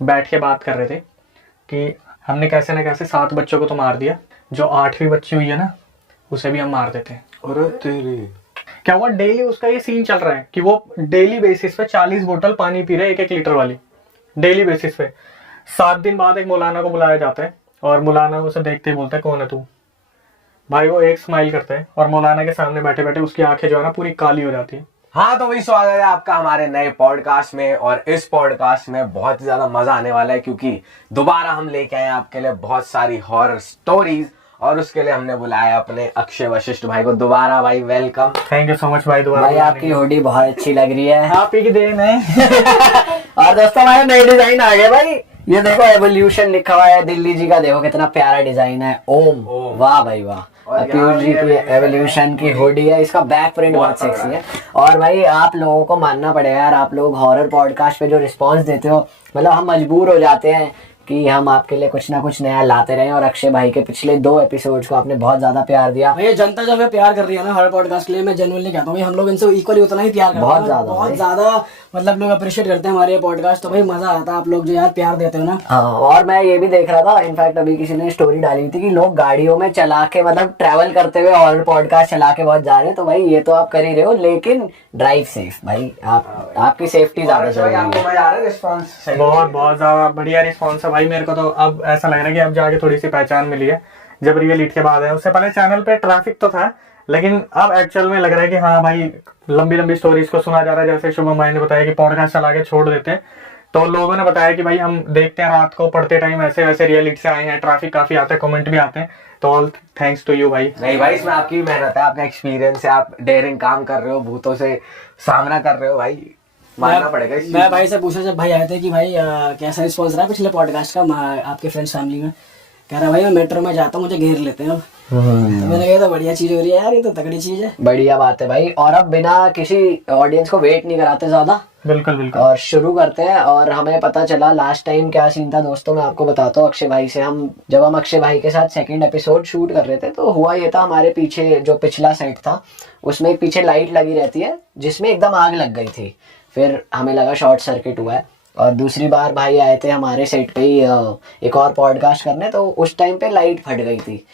बैठ के बात कर रहे थे कि हमने कैसे ना कैसे 7 बच्चों को तो मार दिया, जो 8वीं बच्ची हुई है ना उसे भी हम मार देते हैं। अरे तेरी क्या हुआ, डेली उसका ये सीन चल रहा है कि वो डेली बेसिस पे 40 बोतल पानी पी रहे हैं 1-1 लीटर वाली, डेली बेसिस पे। 7 दिन बाद एक मौलाना को बुलाया जाता है और मौलाना उसे देखते ही बोलता है कौन है तू। भाई वो एक स्माइल करता है और मौलाना के सामने बैठे बैठे उसकी आंखें जो है ना पूरी काली हो जाती है। हाँ, तो वही स्वागत है आपका हमारे नए पॉडकास्ट में। और इस पॉडकास्ट में बहुत ज्यादा मजा आने वाला है क्योंकि दोबारा हम लेके आए आपके लिए बहुत सारी हॉरर स्टोरीज, और उसके लिए हमने बुलाया अपने अक्षय वशिष्ठ भाई को दोबारा। भाई welcome. Thank you so much भाई दोबारा। भाई आपकी हुडी बहुत अच्छी लग रही है। आप ही की देन है। और दोस्तों हमारे नए डिजाइन आ गए भाई। ये देखो एवोल्यूशन लिखा हुआ है, दिल्ली जी का देखो कितना प्यारा डिजाइन है। ओम, वाह भाई वाह। पीयूष जी की एवोल्यूशन की हुडी है, इसका बैक प्रिंट बहुत सेक्सी है। और भाई आप लोगों को मानना पड़ेगा यार, आप लोग हॉरर पॉडकास्ट पे जो रिस्पांस देते हो, मतलब हम मजबूर हो जाते हैं कि हम आपके लिए कुछ ना कुछ नया लाते रहें। और अक्षय भाई के पिछले 2 एपिसोड्स को आपने बहुत ज्यादा प्यार दिया। भाई जनता जो हमें प्यार कर रही है ना हर पॉडकास्ट के लिए, मैं जेन्युइनली कहता हूँ भाई हम लोग इनसे इक्वली उतना ही प्यार करते हैं, बहुत ज्यादा मतलब लोग अप्रिशिएट करते हैं हमारे ये पॉडकास्ट। तो भाई मजा आता है आप लोग जो यार प्यार देते हो ना। हाँ, और मैं ये भी देख रहा था, इनफैक्ट अभी किसी ने स्टोरी डाली हुई थी कि लोग गाड़ियों में चला के मतलब ट्रैवल करते हुए हॉरर पॉडकास्ट चला के बहुत जा रहे हैं। तो भाई ये तो आप कर ही रहे हो, लेकिन ड्राइव सेफ भाई, आपकी सेफ्टी ज्यादा जरूरी है। आपको मजा आ रहा है रिस्पॉन्स? बहुत ज्यादा बढ़िया रिस्पॉन्स है भाई। मेरे को तो अब ऐसा लग रहा है कि अब जाके थोड़ी सी पहचान मिली है जब रियल ईट के बाद है। उससे पहले चैनल पे ट्रैफिक तो था, लेकिन अब एक्चुअल में लग रहा है कि हाँ भाई लंबी लंबी स्टोरीज को सुना जा रहा है। जैसे शुभम भाई ने बताया कि पॉडकास्ट चला के छोड़ देते हैं, तो लोगों ने बताया कि भाई हम देखते हैं रात को पढ़ते टाइम ऐसे वैसे रियल ईट से आए हैं, ट्रैफिक काफी आता है, कमेंट भी आते हैं। तो ऑल थैंक्स टू यू भाई। नहीं भाई, इसमें आपकी मेहनत है, आपका एक्सपीरियंस है, आप डेयरिंग काम कर रहे हो, भूतों से सामना कर रहे हो भाई, मानना पड़ेगा इस मैं भाई से पूछा जब भाई आए थे कि भाई कैसा रिस्पॉन्स रहा पिछले पॉडकास्ट का आपके फ्रेंड्स फैमिली में। कह रहा भाई मैं मेट्रो में जाता हूँ, मुझे घेर लेते हैं अब। तो मैंने कहा तो बढ़िया चीज हो रही है यार, ये तो तगड़ी चीज है। बढ़िया बात है भाई। और अब बिना किसी ऑडियंस को वेट नहीं कराते ज्यादा, बिल्कुल बिल्कुल, और शुरू करते हैं। और हमें पता चला लास्ट टाइम क्या सीन था दोस्तों, मैं आपको बताता हूँ। अक्षय भाई से जब हम अक्षय भाई के साथ सेकंड एपिसोड शूट कर रहे थे, तो हुआ ये था, हमारे पीछे जो पिछला सेट था उसमें एक पीछे लाइट लगी रहती है जिसमें एकदम आग लग गई थी। फिर हमें लगा शॉर्ट सर्किट हुआ है। और दूसरी बार भाई आए थे हमारे सेट पे ही एक और पॉडकास्ट करने, तो उस टाइम पे लाइट फट गई थी।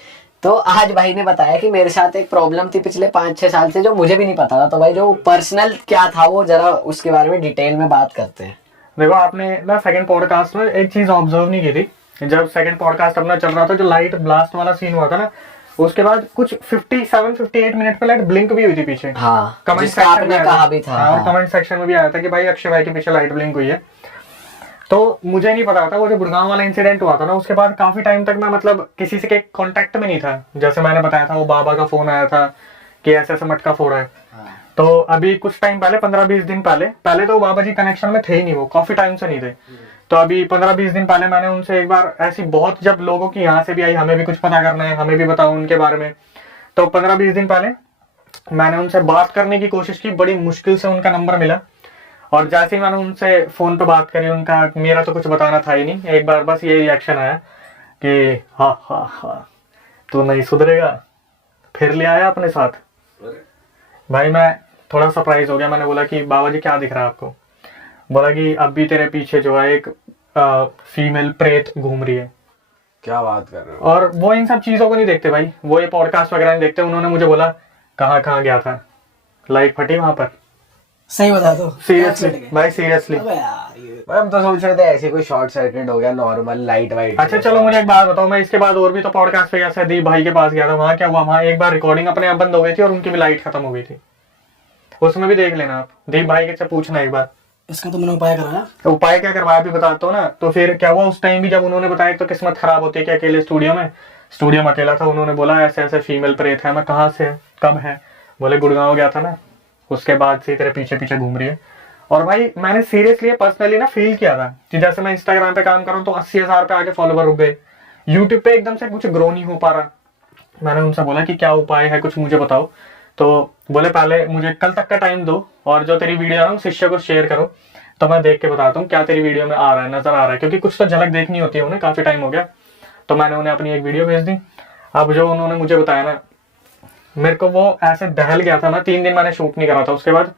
तो आज भाई ने बताया कि मेरे साथ एक प्रॉब्लम थी पिछले 5-6 साल से, जो मुझे भी नहीं पता था। तो भाई जो पर्सनल क्या था वो जरा उसके बारे में डिटेल में बात करते हैं। देखो आपने ना सेकंड पॉडकास्ट में एक चीज ऑब्जर्व नहीं की थी। जब सेकंड पॉडकास्ट अपना चल रहा था, जो लाइट ब्लास्ट वाला सीन हुआ था ना, उसके बाद कुछ 57-58 मिनट पे लाइट ब्लिंक भी हुई थी पीछे। हाँ, कमेंट जिसका सेक्शन आपने में कहा भी था। और कमेंट सेक्शन में भी आया था कि भाई अक्षय भाई के पीछे लाइट ब्लिंक हुई है। तो मुझे नहीं पता था, वो जो गुड़गांव वाला इंसिडेंट हुआ था ना, उसके बाद काफी टाइम तक मैं मतलब किसी से के कांटेक्ट में नहीं था। जैसे मैंने बताया था, वो बाबा का फोन आया था कि ऐसे ऐसे मटका फोड़ा है। तो अभी कुछ टाइम पहले 15-20 दिन पहले तो बाबा जी कनेक्शन में थे ही नहीं, वो काफी टाइम से नहीं थे। तो अभी 15-20 दिन पहले मैंने उनसे एक बार ऐसी बहुत, जब लोगों की यहाँ से भी आई हमें भी कुछ पता करना है, हमें भी बताओ उनके बारे में, तो 15-20 दिन पहले मैंने उनसे बात करने की कोशिश की। बड़ी मुश्किल से उनका नंबर मिला, और जैसे ही मैंने उनसे फोन पे बात करी, उनका मेरा तो कुछ बताना था ही नहीं, एक बार बस ये रिएक्शन आया कि हाँ हाँ हाँ तू नहीं सुधरेगा, फिर ले आया अपने साथ। भाई मैं थोड़ा सरप्राइज हो गया। मैंने बोला कि बाबा जी क्या दिख रहा है आपको? बोला कि अब भी तेरे पीछे जो है एक फीमेल प्रेत घूम रही है। क्या बात कर रहे हो? और वो इन सब चीजों को नहीं देखते भाई, वो ये पॉडकास्ट वगैरह नहीं देखते। उन्होंने मुझे बोला कहाँ गया था, लाइट फटी वहां पर। सही बता दो सीरियसली भाई, सीरियसली। अबे यार ये भाई हम तो सोच रहे थे ऐसे कोई शॉर्ट सर्किट हो गया, नॉर्मल लाइट वाइट। अच्छा चलो मुझे एक बात बताओ, मैं इसके बाद और भी तो पॉडकास्ट पे गया था, दीप भाई के पास गया था, वहां क्या हुआ? वहां एक बार रिकॉर्डिंग अपने आप बंद हो गई थी और उनकी भी लाइट खत्म हो गई थी। उसमें भी देख लेना आप, दीप भाई के से पूछना एक बार। इसका तो मैंने उपाय कराया। तो उपाय क्या करवाया भी बताता हूँ ना। तो फिर क्या हुआ, उस टाइम भी जब उन्होंने बताया तो किस्मत खराब होती है कि अकेले स्टूडियो में अकेला था। उन्होंने बोला ऐसे ऐसे फीमेल प्रेत है। मैं कहाँ से है, कब है? बोले गुड़गांव गया था ना, उसके बाद से तेरे पीछे पीछे घूम रही है। और भाई मैंने सीरियसली पर्सनली ना फील किया था कि जैसे मैं इंस्टाग्राम पे काम कर रहा हूँ तो 80,000 पे आगे फॉलोवर रुक गए, यूट्यूब पे एकदम से कुछ ग्रो नहीं हो पा रहा। मैंने उनसे बोला कि क्या उपाय है, कुछ मुझे बताओ। तो बोले पहले मुझे कल तक का टाइम दो, और जो तेरी वीडियो है ना शिष्य को शेयर करो, तो मैं देख के बताता हूँ क्या तेरी वीडियो में आ रहा है, नजर आ रहा है, क्योंकि कुछ तो झलक देखनी होती है उन्हें, काफी टाइम हो गया। तो मैंने उन्हें अपनी एक वीडियो भेज दी। अब जो उन्होंने मुझे बताया ना, मेरे को वो ऐसे दहल गया था ना। 3 दिन मैंने शूट नहीं करा था। उसके बाद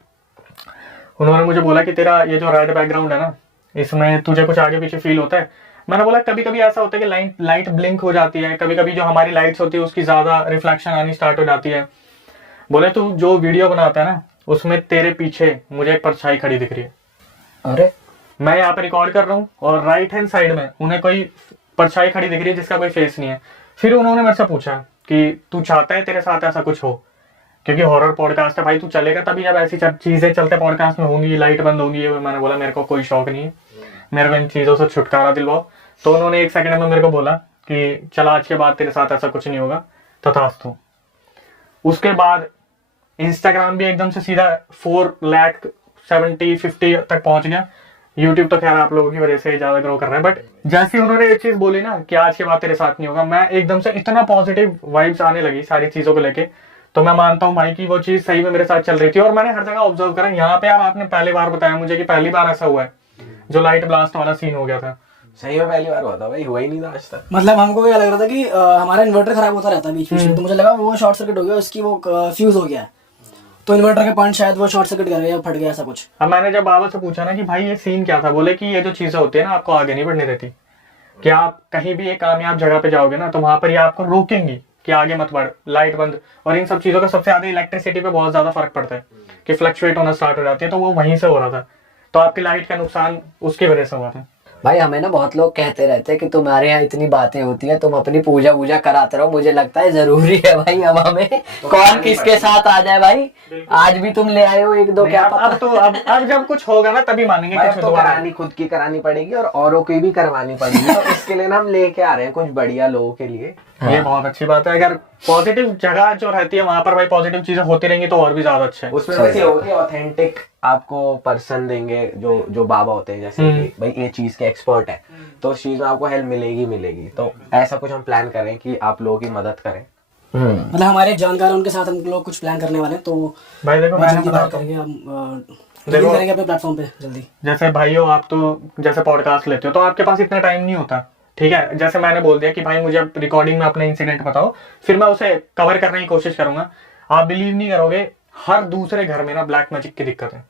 उन्होंने मुझे बोला कि तेरा ये जो रेड बैकग्राउंड है ना, इसमें तुझे कुछ आगे पीछे फील होता है? मैंने बोला कभी कभी ऐसा होता है कि लाइट ब्लिंक हो जाती है, कभी कभी जो हमारी लाइट्स होती है उसकी ज्यादा रिफ्लेक्शन आनी स्टार्ट हो जाती है। बोले तू जो वीडियो बनाता है ना उसमें तेरे पीछे मुझे एक परछाई खड़ी दिख रही है। अरे मैं यहाँ पे रिकॉर्ड कर रहा हूँ और राइट हैंड साइड में उन्हें कोई परछाई खड़ी दिख रही है जिसका कोई फेस नहीं है। फिर उन्होंने मेरे से पूछा कि तू चाहता है तेरे साथ ऐसा कुछ हो, क्योंकि हॉरर पॉडकास्ट है भाई, तू चलेगा तभी जब ऐसी चीजें चलते पॉडकास्ट में होंगी, लाइट बंद होंगी। मैंने बोला मेरे को कोई शौक नहीं है, मेरे को इन चीजों से छुटकारा दिलवाओ। तो उन्होंने 1 सेकंड में मेरे को बोला कि चल आज के बाद तेरे साथ ऐसा कुछ नहीं होगा, तथास्तु। उसके बाद इंस्टाग्राम भी एकदम से सीधा 4,70,50 तक पहुंच गया। यूट्यूब तो खैर आप लोगों की वजह से ज्यादा ग्रो कर रहा है, बट जैसे उन्होंने ये चीज बोली ना कि आज के बाद तेरे साथ नहीं होगा, मैं एकदम से इतना पॉजिटिव वाइब्स आने लगी सारी चीजों को लेके। तो मैं मानता हूँ भाई कि वो चीज सही में मेरे साथ चल रही थी। और मैंने हर जगह ऑब्जर्व करा, यहाँ पे यार आपने पहली बार बताया मुझे कि पहली बार ऐसा हुआ है जो लाइट ब्लास्ट वाला सीन हो गया था। सही में पहली बार हुआ था भाई, हुआ ही नहीं था आज तक। मतलब हमको क्या लग रहा था कि हमारा इन्वर्टर खराब होता रहता है बीच बीच में, तो मुझे लगा वो शॉर्ट सर्किट हो गया, उसकी वो फ्यूज हो गया है, तो इन्वर्टर के पॉइंट शायद वो शॉर्ट सर्किट कर गया, फट गया, ऐसा कुछ। अब मैंने जब बाबा से पूछा ना कि भाई ये सीन क्या था, बोले कि ये जो चीजें होती है ना आपको आगे नहीं बढ़ने देती, कि आप कहीं भी एक कामयाब जगह पे जाओगे ना तो वहां पर ये आपको रोकेंगी कि आगे मत बढ़, लाइट बंद। और इन सब चीजों का सबसे ज्यादा इलेक्ट्रिसिटी पे बहुत ज्यादा फर्क पड़ता है कि फ्लक्चुएट होना स्टार्ट हो जाती है, तो वो वहीं से हो रहा था। तो आपकी लाइट का नुकसान उसकी वजह से हुआ था। भाई हमें ना बहुत लोग कहते रहते हैं कि तुम्हारे यहाँ इतनी बातें होती है, तुम अपनी पूजा वूजा कराते रहो। मुझे लगता है जरूरी है भाई अब हमें कौन किसके साथ आ जाए भाई। आज भी तुम ले आए हो 1-2, क्या पता। अब जब कुछ होगा ना तभी मानेंगे भाई कुछ अब तो दोबारा। करानी खुद की करानी पड़ेगी और औरों की भी करवानी पड़ेगी। तो इसके लिए ना हम लेके आ रहे हैं कुछ बढ़िया लोगों के लिए। ये बहुत अच्छी बात है, अगर पॉजिटिव जगह जो रहती है वहां पर भाई पॉजिटिव चीजें होती रहेंगी तो और भी ज्यादा अच्छा है। उसमें बस ये होगा कि ऑथेंटिक आपको पर्सन देंगे जो बाबा होते हैं, जैसे कि भाई ये चीज के एक्सपर्ट है, तो उस चीज में आपको हेल्प मिलेगी। तो ऐसा कुछ हम प्लान करें कि आप लोगों की मदद करें। मतलब हमारे जानकार हैं, उनके साथ हम लोग कुछ प्लान करने वाले हैं, तो भाई देखो मैंने जल्दी बात बताया करेंगे, हम रिवील करेंगे अपने प्लेटफॉर्म पे जल्दी। जैसे भाइयों आप तो जैसे पॉडकास्ट लेते हो तो आपके पास इतना टाइम नहीं होता, ठीक है। जैसे मैंने बोल दिया कि भाई मुझे अब रिकॉर्डिंग में अपना इंसिडेंट बताओ, फिर मैं उसे कवर करने की कोशिश करूंगा। आप बिलीव नहीं करोगे, हर दूसरे घर में ना ब्लैक मैजिक की दिक्कत है,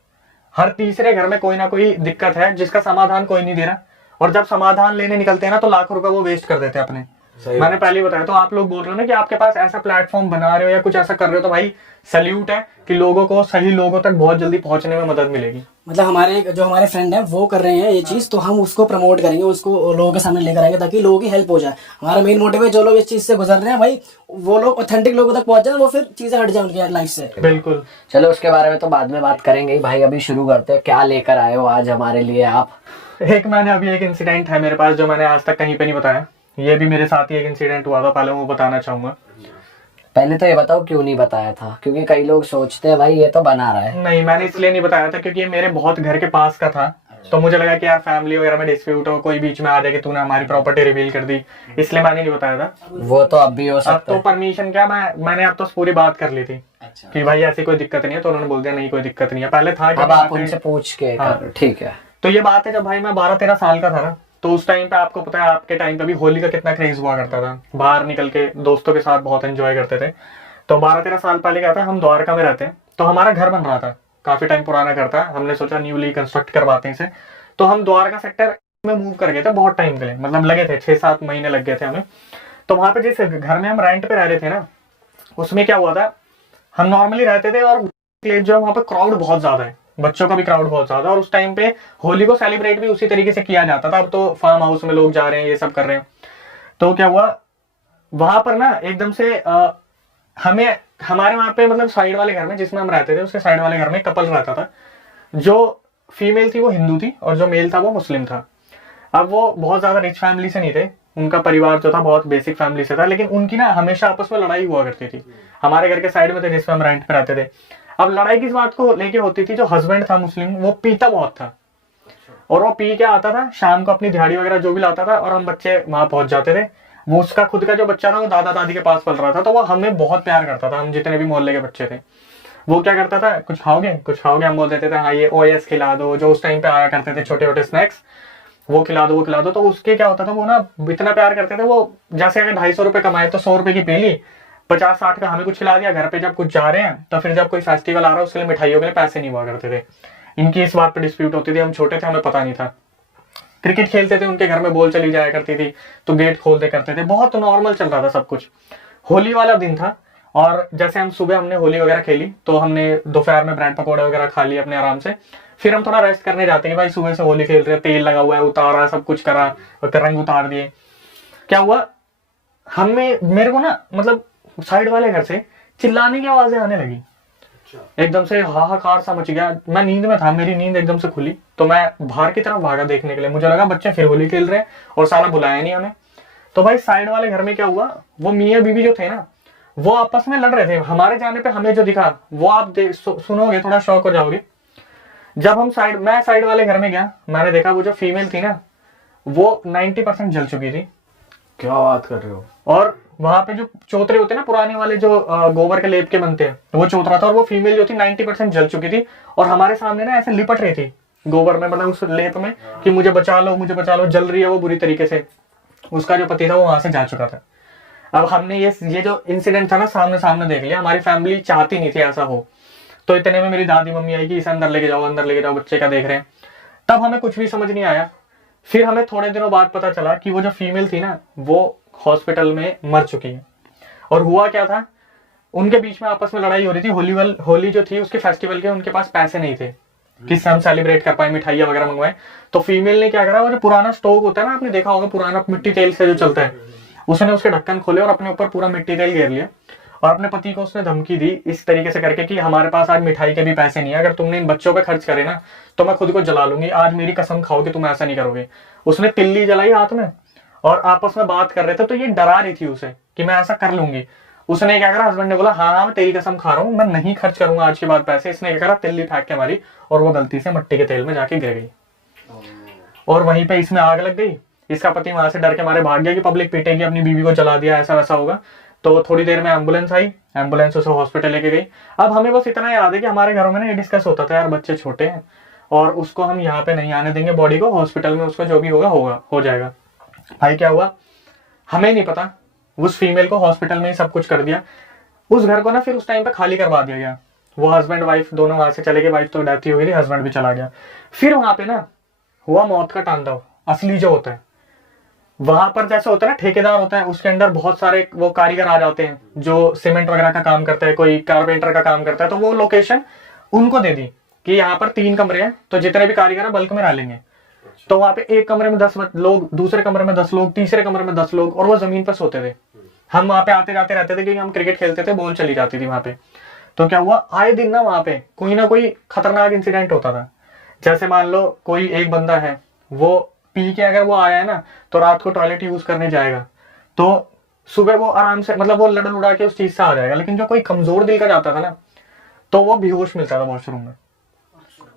हर तीसरे घर में कोई ना कोई दिक्कत है जिसका समाधान कोई नहीं दे रहा। और जब समाधान लेने निकलते हैं ना तो लाखों रुपए वो वेस्ट कर देते हैं अपने। मैंने पहले बताया, तो आप लोग बोल रहे हो ना कि आपके पास ऐसा प्लेटफॉर्म बना रहे हो या कुछ ऐसा कर रहे हो, तो भाई सैल्यूट है कि लोगों को सही लोगों तक बहुत जल्दी पहुंचने में मदद मिलेगी। मतलब हमारे फ्रेंड हैं वो कर रहे हैं ये चीज, तो हम उसको प्रमोट करेंगे, उसको लोगों के सामने लेकर आएंगे ताकि लोगों की हेल्प हो जाए। हमारा मेन मोटिव है जो लोग इस चीज से गुजर रहे हैं भाई वो लोग ऑथेंटिक लोगों तक पहुंच जाए, वो फिर चीजें हट जाए उनकी लाइफ से। बिल्कुल। चलो उसके बारे में तो बाद में बात करेंगे ही भाई, अभी शुरू करते हैं। क्या लेकर आए हो आज हमारे लिए आप? मैंने अभी एक इंसिडेंट है मेरे पास जो मैंने आज तक कहीं पे नहीं बताया, ये भी मेरे साथ ही एक इंसिडेंट हुआ था, पहले वो बताना चाहूंगा। पहले तो ये बताओ क्यों नहीं बताया था, क्योंकि कई लोग सोचते हैं भाई ये तो बना रहा है। नहीं, मैंने इसलिए नहीं बताया था क्योंकि ये मेरे बहुत घर के पास का था, तो मुझे लगा कि यार फैमिली वगैरह में डिस्प्यूट हो, कोई बीच में आ जाए कि तूने हमारी प्रॉपर्टी रिवील कर दी, इसलिए मैंने नहीं बताया था। वो तो अब भी हो अब सकता तो है। परमिशन क्या, मैंने अब तो पूरी बात कर ली थी कि भाई ऐसी कोई दिक्कत नहीं है, तो उन्होंने बोल दिया नहीं कोई दिक्कत नहीं है। पहले था कि अब आप उनसे पूछ के हाँ। ठीक है। तो ये बात है जब भाई मैं 12-13 साल का था ना, तो उस टाइम पे आपको पता है आपके टाइम पे भी होली का कितना क्रेज हुआ करता था, बाहर निकल के दोस्तों के साथ बहुत एंजॉय करते थे। तो 12-13 साल पहले क्या था, हम द्वारका में रहते हैं, तो हमारा घर बन रहा था, काफी टाइम पुराना घर था, हमने सोचा न्यूली कंस्ट्रक्ट करवाते हैं इसे। तो हम द्वारका सेक्टर में मूव कर गए थे बहुत टाइम के लिए, मतलब लगे थे 6-7 महीने लग गए थे हमें। तो वहां पे जिस घर में हम रेंट पे रह रहे थे ना, उसमें क्या हुआ था, हम नॉर्मली रहते थे और जो है वहाँ पे क्राउड बहुत ज्यादा है, बच्चों का भी क्राउड बहुत ज्यादा, और उस टाइम पे होली को सेलिब्रेट भी उसी तरीके से किया जाता था। अब तो फार्म हाउस में लोग जा रहे हैं, ये सब कर रहे हैं। तो क्या हुआ वहां पर ना, एकदम से हमें हमारे वहां पे मतलब साइड वाले घर में जिसमें हम रहते थे उसके साइड वाले घर में कपल रहता था, जो फीमेल थी वो हिंदू थी और जो मेल था वो मुस्लिम था। अब वो बहुत ज्यादा रिच फैमिली से नहीं थे, उनका परिवार जो था बहुत बेसिक फैमिली से था, लेकिन उनकी ना हमेशा आपस में लड़ाई हुआ करती थी। हमारे घर के साइड में थे जिसमें हम रेंट पे रहते थे। अब लड़ाई किस बात को लेके होती थी, जो हस्बैंड था मुस्लिम वो पीता बहुत था, और वो पी के आता था शाम को अपनी दिहाड़ी वगैरह जो भी लाता था, और हम बच्चे वहां पहुंच जाते थे। वो उसका खुद का जो बच्चा था वो दादा दादी के पास पल रहा था, तो वो हमें बहुत प्यार करता था, हम जितने भी मोहल्ले के बच्चे थे। वो क्या करता था, कुछ खाओगे, हम बोल देते थे हाँ ये ओएस खिला दो, जो उस टाइम पे आया करते थे छोटे छोटे स्नैक्स, वो खिला दो। तो उसके क्या होता था, वो ना इतना प्यार करते थे, वो जैसे अगर 250 रुपए कमाए तो 100 रुपए की पी ली, 50-60 का हमें कुछ खिला दिया। घर पे जब कुछ जा रहे हैं तो फिर जब कोई फेस्टिवल आ रहा है उसके लिए मिठाइयों के लिए पैसे नहीं हुआ करते थे। इनकी इस बात पे डिस्प्यूट होती थी, हम छोटे थे हमें पता नहीं था। क्रिकेट खेलते थे, उनके घर में बॉल चली जाया करती थी तो गेट खोल दे करते थे, बहुत नॉर्मल चल रहा था सब कुछ। होली वाला दिन था और जैसे हम सुबह हमने होली वगैरह खेली तो हमने दोपहर में ब्रेड पकौड़े वगैरह खा लिए अपने आराम से। फिर हम थोड़ा रेस्ट करने जाते हैं, भाई सुबह से होली खेल रहे, तेल लगा हुआ है, उतारा, सब कुछ करा, रंग उतार दिए। क्या हुआ, हमें मेरे को ना मतलब साइड वाले घर से चिल्लाने की आवाजें आने लगी, एकदम से हाहाकार सा मच गया। मैं नींद में था, मेरी नींद एकदम से खुली तो मैं बाहर की तरफ भागा देखने के लिए, मुझे लगा बच्चे फिर होली खेल रहे हैं और साला बुलाया नहीं हमें। तो भाई साइड वाले घर में क्या हुआ, वो मियाँ बीवी जो थे ना वो आपस में लड़ रहे थे। हमारे जाने पे हमें जो दिखा वो आप सुनोगे, थोड़ा शॉक हो जाओगे। जब हम मैं साइड वाले घर में गया, मैंने देखा वो जो फीमेल थी ना वो 90% जल चुकी थी। क्या बात कर रहे हो? और वहां पे जो चौतरे होते हैं ना पुराने वाले, जो गोबर के लेप के बनते हैं, वो चौतरा था और वो फीमेल जो थी 90% जल चुकी थी। और हमारे सामने ना ऐसे लिपट रही थी गोबर में, मतलब उस लेप में, कि मुझे बचा लो, मुझे बचा लो, जल रही है वो बुरी तरीके से। उसका जो पति था वो वहां से जा चुका था। अब हमने ये जो इंसिडेंट था ना सामने सामने देख लिया। हमारी फैमिली चाहती नहीं थी ऐसा हो, तो इतने में मेरी दादी मम्मी आई कि इसे अंदर लेके जाओ, अंदर लेके जाओ, बच्चे का देख रहे हैं। तब हमें कुछ भी समझ नहीं आया। फिर हमें थोड़े दिनों बाद पता चला कि वो जो फीमेल थी ना वो हॉस्पिटल में मर चुकी है। और हुआ क्या था, उनके बीच में आपस में लड़ाई हो रही थी। होली जो थी उसके फेस्टिवल के उनके पास पैसे नहीं थे कि हम सेलिब्रेट कर पाए, मिठाइयाँ वगैरह मंगवाए। तो फीमेल ने क्या करा, वो जो पुराना स्टोव होता है ना, आपने देखा होगा पुराना मिट्टी तेल से जो चलता है, उसने उसके ढक्कन खोले और अपने ऊपर पूरा मिट्टी तेल घेर लिया। और अपने पति को उसने धमकी दी इस तरीके से करके कि हमारे पास आज मिठाई के भी पैसे नहीं है, अगर तुमने इन बच्चों पे खर्च करे ना तो मैं खुद को जला लूंगी, आज मेरी कसम खाओ कि तुम ऐसा नहीं करोगे। उसने तिल्ली जलाई हाथ में और आपस में बात कर रहे थे, तो ये डरा रही थी उसे कि मैं ऐसा कर लूंगी। उसने क्या करा, हस्बैंड ने बोला हाँ मैं तेरी कसम खा रहा हूँ, मैं नहीं खर्च करूंगा आज के बाद पैसे। इसने क्या करा, तिल्ली फेंक के मारी और वो गलती से मिट्टी के तेल में जाके गिर गई और वहीं पे इसमें आग लग गई। इसका पति वहां से डर के मारे भाग गया कि पब्लिक पीटेगी, अपनी बीवी को जला दिया, ऐसा वैसा होगा। तो थोड़ी देर में एम्बुलेंस आई, एम्बुलेंस उसे हॉस्पिटल लेके गई। अब हमें बस इतना याद है कि हमारे घरों में ना ये डिस्कस होता था, यार बच्चे छोटे हैं और उसको हम यहाँ पे नहीं आने देंगे, बॉडी को हॉस्पिटल में उसको जो भी होगा हो जाएगा। भाई क्या हुआ हमें नहीं पता, उस फीमेल को हॉस्पिटल में ही सब कुछ कर दिया। उस घर को ना फिर उस टाइम पे खाली करवा दिया गया। वो हस्बैंड वाइफ दोनों वहां से चले गए, वाइफ तो डेथ ही हो गई थी, हस्बैंड भी चला गया। फिर वहां पे ना हुआ मौत का तांडव असली जो होता है। वहां पर जैसे होता है ना ठेकेदार होता है, उसके अंदर बहुत सारे वो कारीगर आ जाते हैं जो सीमेंट वगैरह का काम करता है, कोई कारपेंटर का काम करता है। तो वो लोकेशन उनको दे दी कि यहाँ पर 3 कमरे हैं, तो जितने भी कारीगर हैं बल्क में डालेंगे। तो वहां पे एक कमरे में 10 लोग, दूसरे कमरे में 10 लोग, तीसरे कमरे में 10 लोग, और वो जमीन पर सोते थे। हम वहां पे आते जाते रहते थे क्योंकि हम क्रिकेट खेलते थे, बॉल चली जाती थी वहां पे। तो क्या हुआ, आए दिन ना वहां पे कोई ना कोई खतरनाक इंसिडेंट होता था। जैसे मान लो कोई एक बंदा है, वो पी के अगर वो आया है ना तो रात को टॉयलेट यूज करने जाएगा, तो सुबह वो आराम से मतलब वो लड़ उड़ा के उस चीज से आ जाएगा। लेकिन जो कोई कमजोर दिल का जाता था ना तो वो बेहोश मिलता था वॉशरूम में।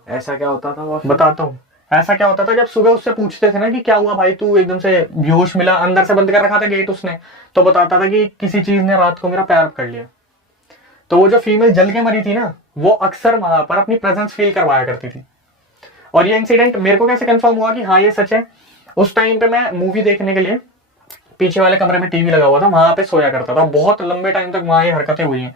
ऐसा क्या होता था? बताता हूँ ऐसा क्या होता था। जब सुबह उससे पूछते थे ना कि क्या हुआ भाई, तू एकदम से बेहोश मिला, अंदर से बंद कर रखा था गेट उसने, तो बताता था कि किसी चीज ने रात को मेरा पैर पकड़ लिया। तो वो जो फीमेल जल के मरी थी ना, वो अक्सर वहां पर अपनी प्रेजेंस फील करवाया करती थी। और ये इंसिडेंट मेरे को कैसे कंफर्म हुआ कि हाँ ये सच है, उस टाइम पे मैं मूवी देखने के लिए पीछे वाले कमरे में टीवी लगा हुआ था, वहां पे सोया करता था। बहुत लंबे टाइम तक वहां ये हरकतें हुई हैं।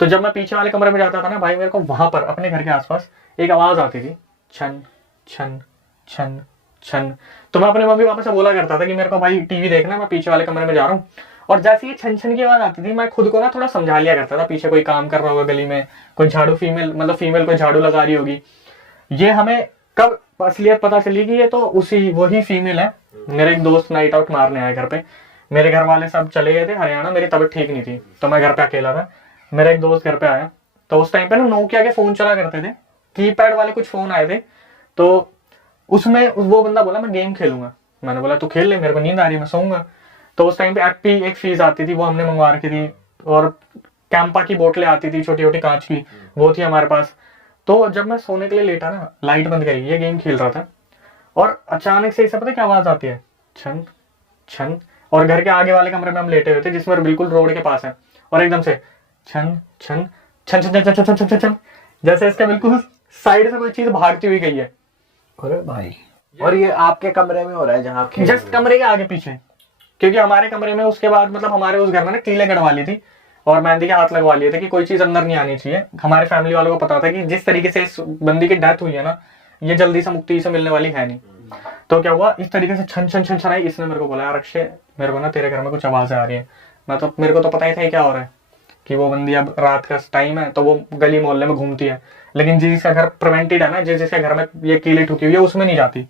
तो जब मैं पीछे वाले कमरे में जाता था ना भाई, मेरे को वहां पर अपने घर के आसपास एक आवाज आती थी, छन छन छन छन। तो मैं अपने मम्मी पापा से बोला करता था कि मेरे को भाई टीवी देखना, मैं पीछे वाले कमरे में जा रहा हूँ। और जैसे ये छन छन की आवाज आती थी, मैं खुद को ना थोड़ा समझा लिया करता था, पीछे कोई काम कर रहा होगा गली में, कोई झाड़ू फीमेल कोई झाड़ू लगा रही होगी। ये हमें कब असलियत पता चली कि ये तो वही फीमेल है। मेरे एक दोस्त नाइट आउट मारने आया घर पे, मेरे घर वाले सब चले गए थे हरियाणा, मेरी तबीयत ठीक नहीं थी, तो मैं घर पे अकेला था। मेरा एक दोस्त घर पे आया, तो उस टाइम पे ना नोकिया के फोन चला करते थे, कीपैड वाले कुछ फोन आए थे। तो उसमें वो बंदा बोला मैं गेम खेलूंगा। मैंने बोला तू खेल ले, मेरे को नींद आ रही है, मैं सोऊंगा। तो उस टाइम पे एप्पी एक फीस आती थी, वो हमने मंगवा रखी थी, और कैंपा की बोतलें आती थी छोटी छोटी कांच की, वो थी हमारे पास। तो जब मैं सोने के लिए लेटा ना, लाइट बंद करी, ये गेम खेल रहा था, और अचानक से इसे पता क्या आवाज आती है, छन छन। और घर के आगे वाले कमरे में हम लेटे हुए थे, जिसमें बिल्कुल रोड के पास है, और एकदम से छन छन छन छन छन छन छन छन छन, जैसे इसके बिल्कुल साइड से कोई चीज भागती हुई गई है। अरे भाई, और ये आपके कमरे में हो रहा है जहाँ आप जस्ट कमरे के आगे पीछे, क्योंकि हमारे कमरे में उसके बाद मतलब हमारे उस घर में ना कीलें गड़वा ली थी और मेहंदी के हाथ लगवा लिए थे कि कोई चीज अंदर नहीं आनी चाहिए। हमारे फैमिली वालों को पता था कि जिस तरीके से इस बंदी की डेथ हुई है ना, ये जल्दी से मुक्ति से मिलने वाली है नहीं। तो क्या हुआ, इस तरीके से छन छन छन छनाई, इसने मेरे को बोला यार अक्षय मेरे को ना तेरे घर में कुछ आवाजें आ रही है। मेरे को तो पता ही था क्या हो रहा है, कि वो बंदी अब रात का टाइम है तो वो गली मोहल्ले में घूमती है, लेकिन जिसका घर प्रिवेंटेड है ना, जिसके घर में ये कीली ठुकी हुई है उसमें नहीं जाती।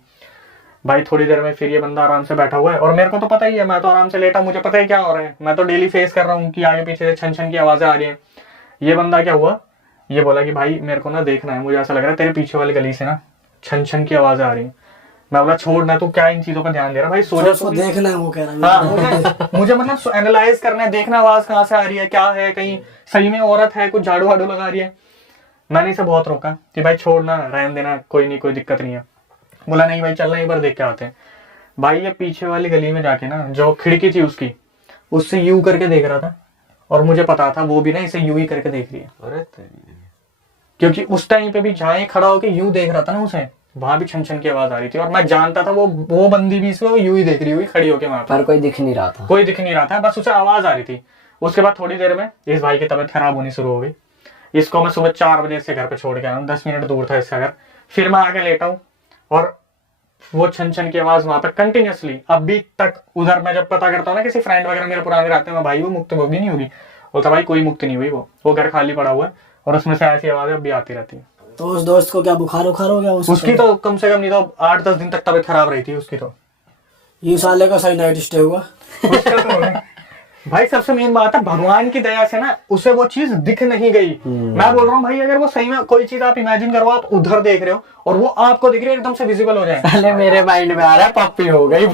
भाई थोड़ी देर में फिर ये बंदा आराम से बैठा हुआ है और मेरे को तो पता ही है, मैं तो आराम से लेटा, मुझे पता है क्या हो रहा है, मैं तो डेली फेस कर रहा हूँ कि आगे पीछे से छन छन की आवाजें आ रही है। ये बंदा क्या हुआ, ये बोला कि भाई मेरे को ना देखना है, मुझे ऐसा लग रहा है तेरे पीछे वाली गली से ना छन छन की आवाजें आ रही है। मैं बोला छोड़ ना, तू क्या इन चीजों पर ध्यान दे रहा है भाई, सोचा उसको देखना है, वो कह रहा है। हाँ मुझे मतलब एनालाइज करना है, देखना आवाज कहाँ से आ रही है, क्या है, कहीं सही में औरत है, कुछ झाड़ू वाड़ू लगा रही है। मैंने इसे बहुत रोका कि भाई छोड़ना, रहने देना, कोई नहीं, कोई दिक्कत नहीं है। बोला नहीं भाई चलना एक बार देख के आते हैं। भाई ये पीछे वाली गली में जाके ना, जो खिड़की थी उसकी, उससे यू करके देख रहा था और मुझे पता था वो भी ना इसे यू ही करके देख रही है। अरे तेरी। क्योंकि उस टाइम पे भी जहाँ ये खड़ा होकर यूं देख रहा था ना उसे, वहां भी छन छन की आवाज आ रही थी और मैं जानता था वो बंदी भी इसको यूं ही देख रही हुई खड़ी होके वहां पर। कोई दिख नहीं रहा था, कोई दिख नहीं रहा था, बस उसे आवाज आ रही थी। उसके बाद थोड़ी देर में इस भाई की तबीयत खराब होनी शुरू हो गई। इसको मैं सुबह 4 बजे से घर पे छोड़ के आया हूँ, 10 मिनट दूर था इसका घर। फिर मैं आके लेटा हूँ और वो छन छन की आवाज वहां पे कंटिन्यूअसली अभी तक। उधर मैं जब पता करता हूँ ना किसी फ्रेंड वगैरह मेरे पुराने रहते हैं, भाई वो मुक्त होगी नहीं होगी, बोलता भाई कोई मुक्त नहीं हुई, वो घर खाली पड़ा हुआ है और उसमें से ऐसी आवाजें अभी आती रहती है। तो उस दोस्त को क्या बुखार उखार हो गया उसकी तो कम से कम नहीं तो 8-10 दिन तक तबीयत खराब रही थी उसकी। तो ये साले का सही नाइट स्टे हुआ। उसका तो भाई सबसे मेन बात है, भगवान की दया से ना उसे वो चीज दिख नहीं गई। मैं बोल रहा हूँ भाई, अगर वो सही में कोई चीज आप इमेजिन करो, आप उधर देख रहे हो और वो आपको दिख रही है, एकदम से विजिबल हो जाए। पहले मेरे माइंड में आ रहा है पप्पी हो गई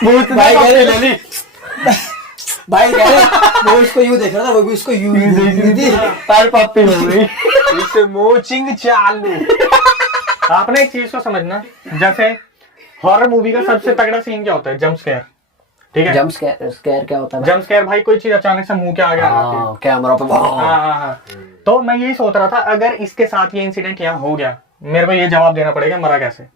भाई कह रहे भाई कह रहे वो इसको यूं देख रहा था, वो भी इसको यूं देख रही थी, पर पप्पी हो गई। इसे मोचिंग चालू। आपने एक चीज को समझना, जैसे हॉरर मूवी का सबसे तगड़ा सीन क्या होता है, जंप स्केयर। ठीक है, जंप स्केयर क्या होता है? जंप स्केयर भाई कोई चीज अचानक से मुंह के आगे आ जाती है, कैमरा पे। हाँ। तो मैं यही सोच रहा था, अगर इसके साथ ये इंसिडेंट यहाँ हो गया, मेरे को ये जवाब देना पड़ेगा मरा कैसे।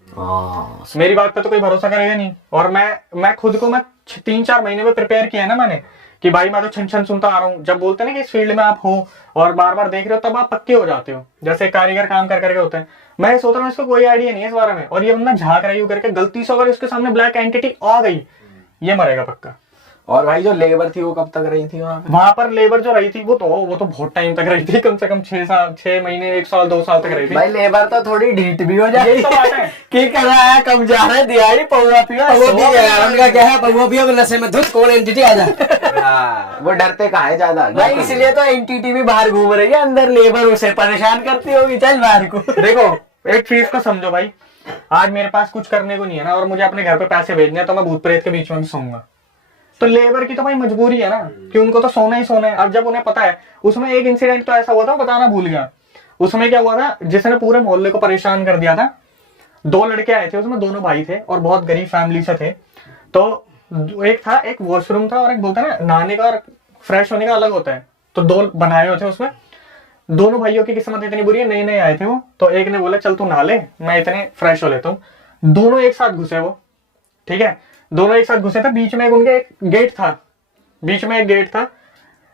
मेरी बात पे तो कोई भरोसा करेगा नहीं। और मैं खुद को 3-4 महीने में प्रिपेयर किया है ना मैंने, कि भाई मैं तो छन छन सुनता आ रहा हूँ। जब बोलते हैं ना कि इस फील्ड में आप हो और बार बार देख रहे हो, तब आप पक्के हो जाते हो, जैसे कारीगर काम कर करके होते हैं। मैं सोच रहा हूँ इसको कोई आइडिया नहीं है इस बारे में, और ये बंदा झांक रही हूँ करके गलती से अगर इसके सामने ब्लैक एंटिटी आ गई, ये मरेगा पक्का। और भाई जो लेबर थी वो कब तक रही थी वहां पे? वहां पर लेबर जो रही थी वो तो बहुत टाइम तक रही थी, कम से कम 6 महीने, 1 साल, 2 साल तक रही थी। भाई लेबर तो थोड़ी ढीठ भी हो जाए। यही तो बात है की कर रहा है, कब जा रहा है, दिहाड़ी पौवा पिया। उनका क्या है, पौवा पिया नशे में धुत, कौन एंटिटी आ जाए। वो डरते कहाँ है ज्यादा भाई इसलिए तो एंटिटी भी बाहर घूम रही है, अंदर लेबर उसे परेशान करती होगी, चल बाहर को। देखो एक चीज को समझो भाई, आज मेरे पास कुछ करने को नहीं है ना, और मुझे अपने घर पे पैसे भेजने हैं, तो मैं भूत प्रेत के बीच में भी सोऊंगा। तो लेबर की तो भाई मजबूरी है ना, कि उनको तो सोना ही सोना है। अब जब उन्हें पता है, उसमें एक इंसिडेंट तो ऐसा हुआ था, बताना भूल गया। उसमें क्या हुआ था, जिसने पूरे मोहल्ले को परेशान कर दिया था। 2 लड़के आए थे, उसमें दोनों भाई थे और बहुत गरीब फैमिली से थे। तो एक वॉशरूम था और एक बोलता है ना, नहाने का और फ्रेश होने का अलग होता है। तो 2 बनाए हुए थे उसमें। दोनों भाइयों की किस्मत इतनी बुरी है, नए नए आए थे वो। तो एक ने बोला चल तू नहा ले, मैं इतने फ्रेश हो लेता हूँ। दोनों एक साथ घुसे वो, ठीक है, दोनों एक साथ घुसे थे। बीच में उनके एक गेट था।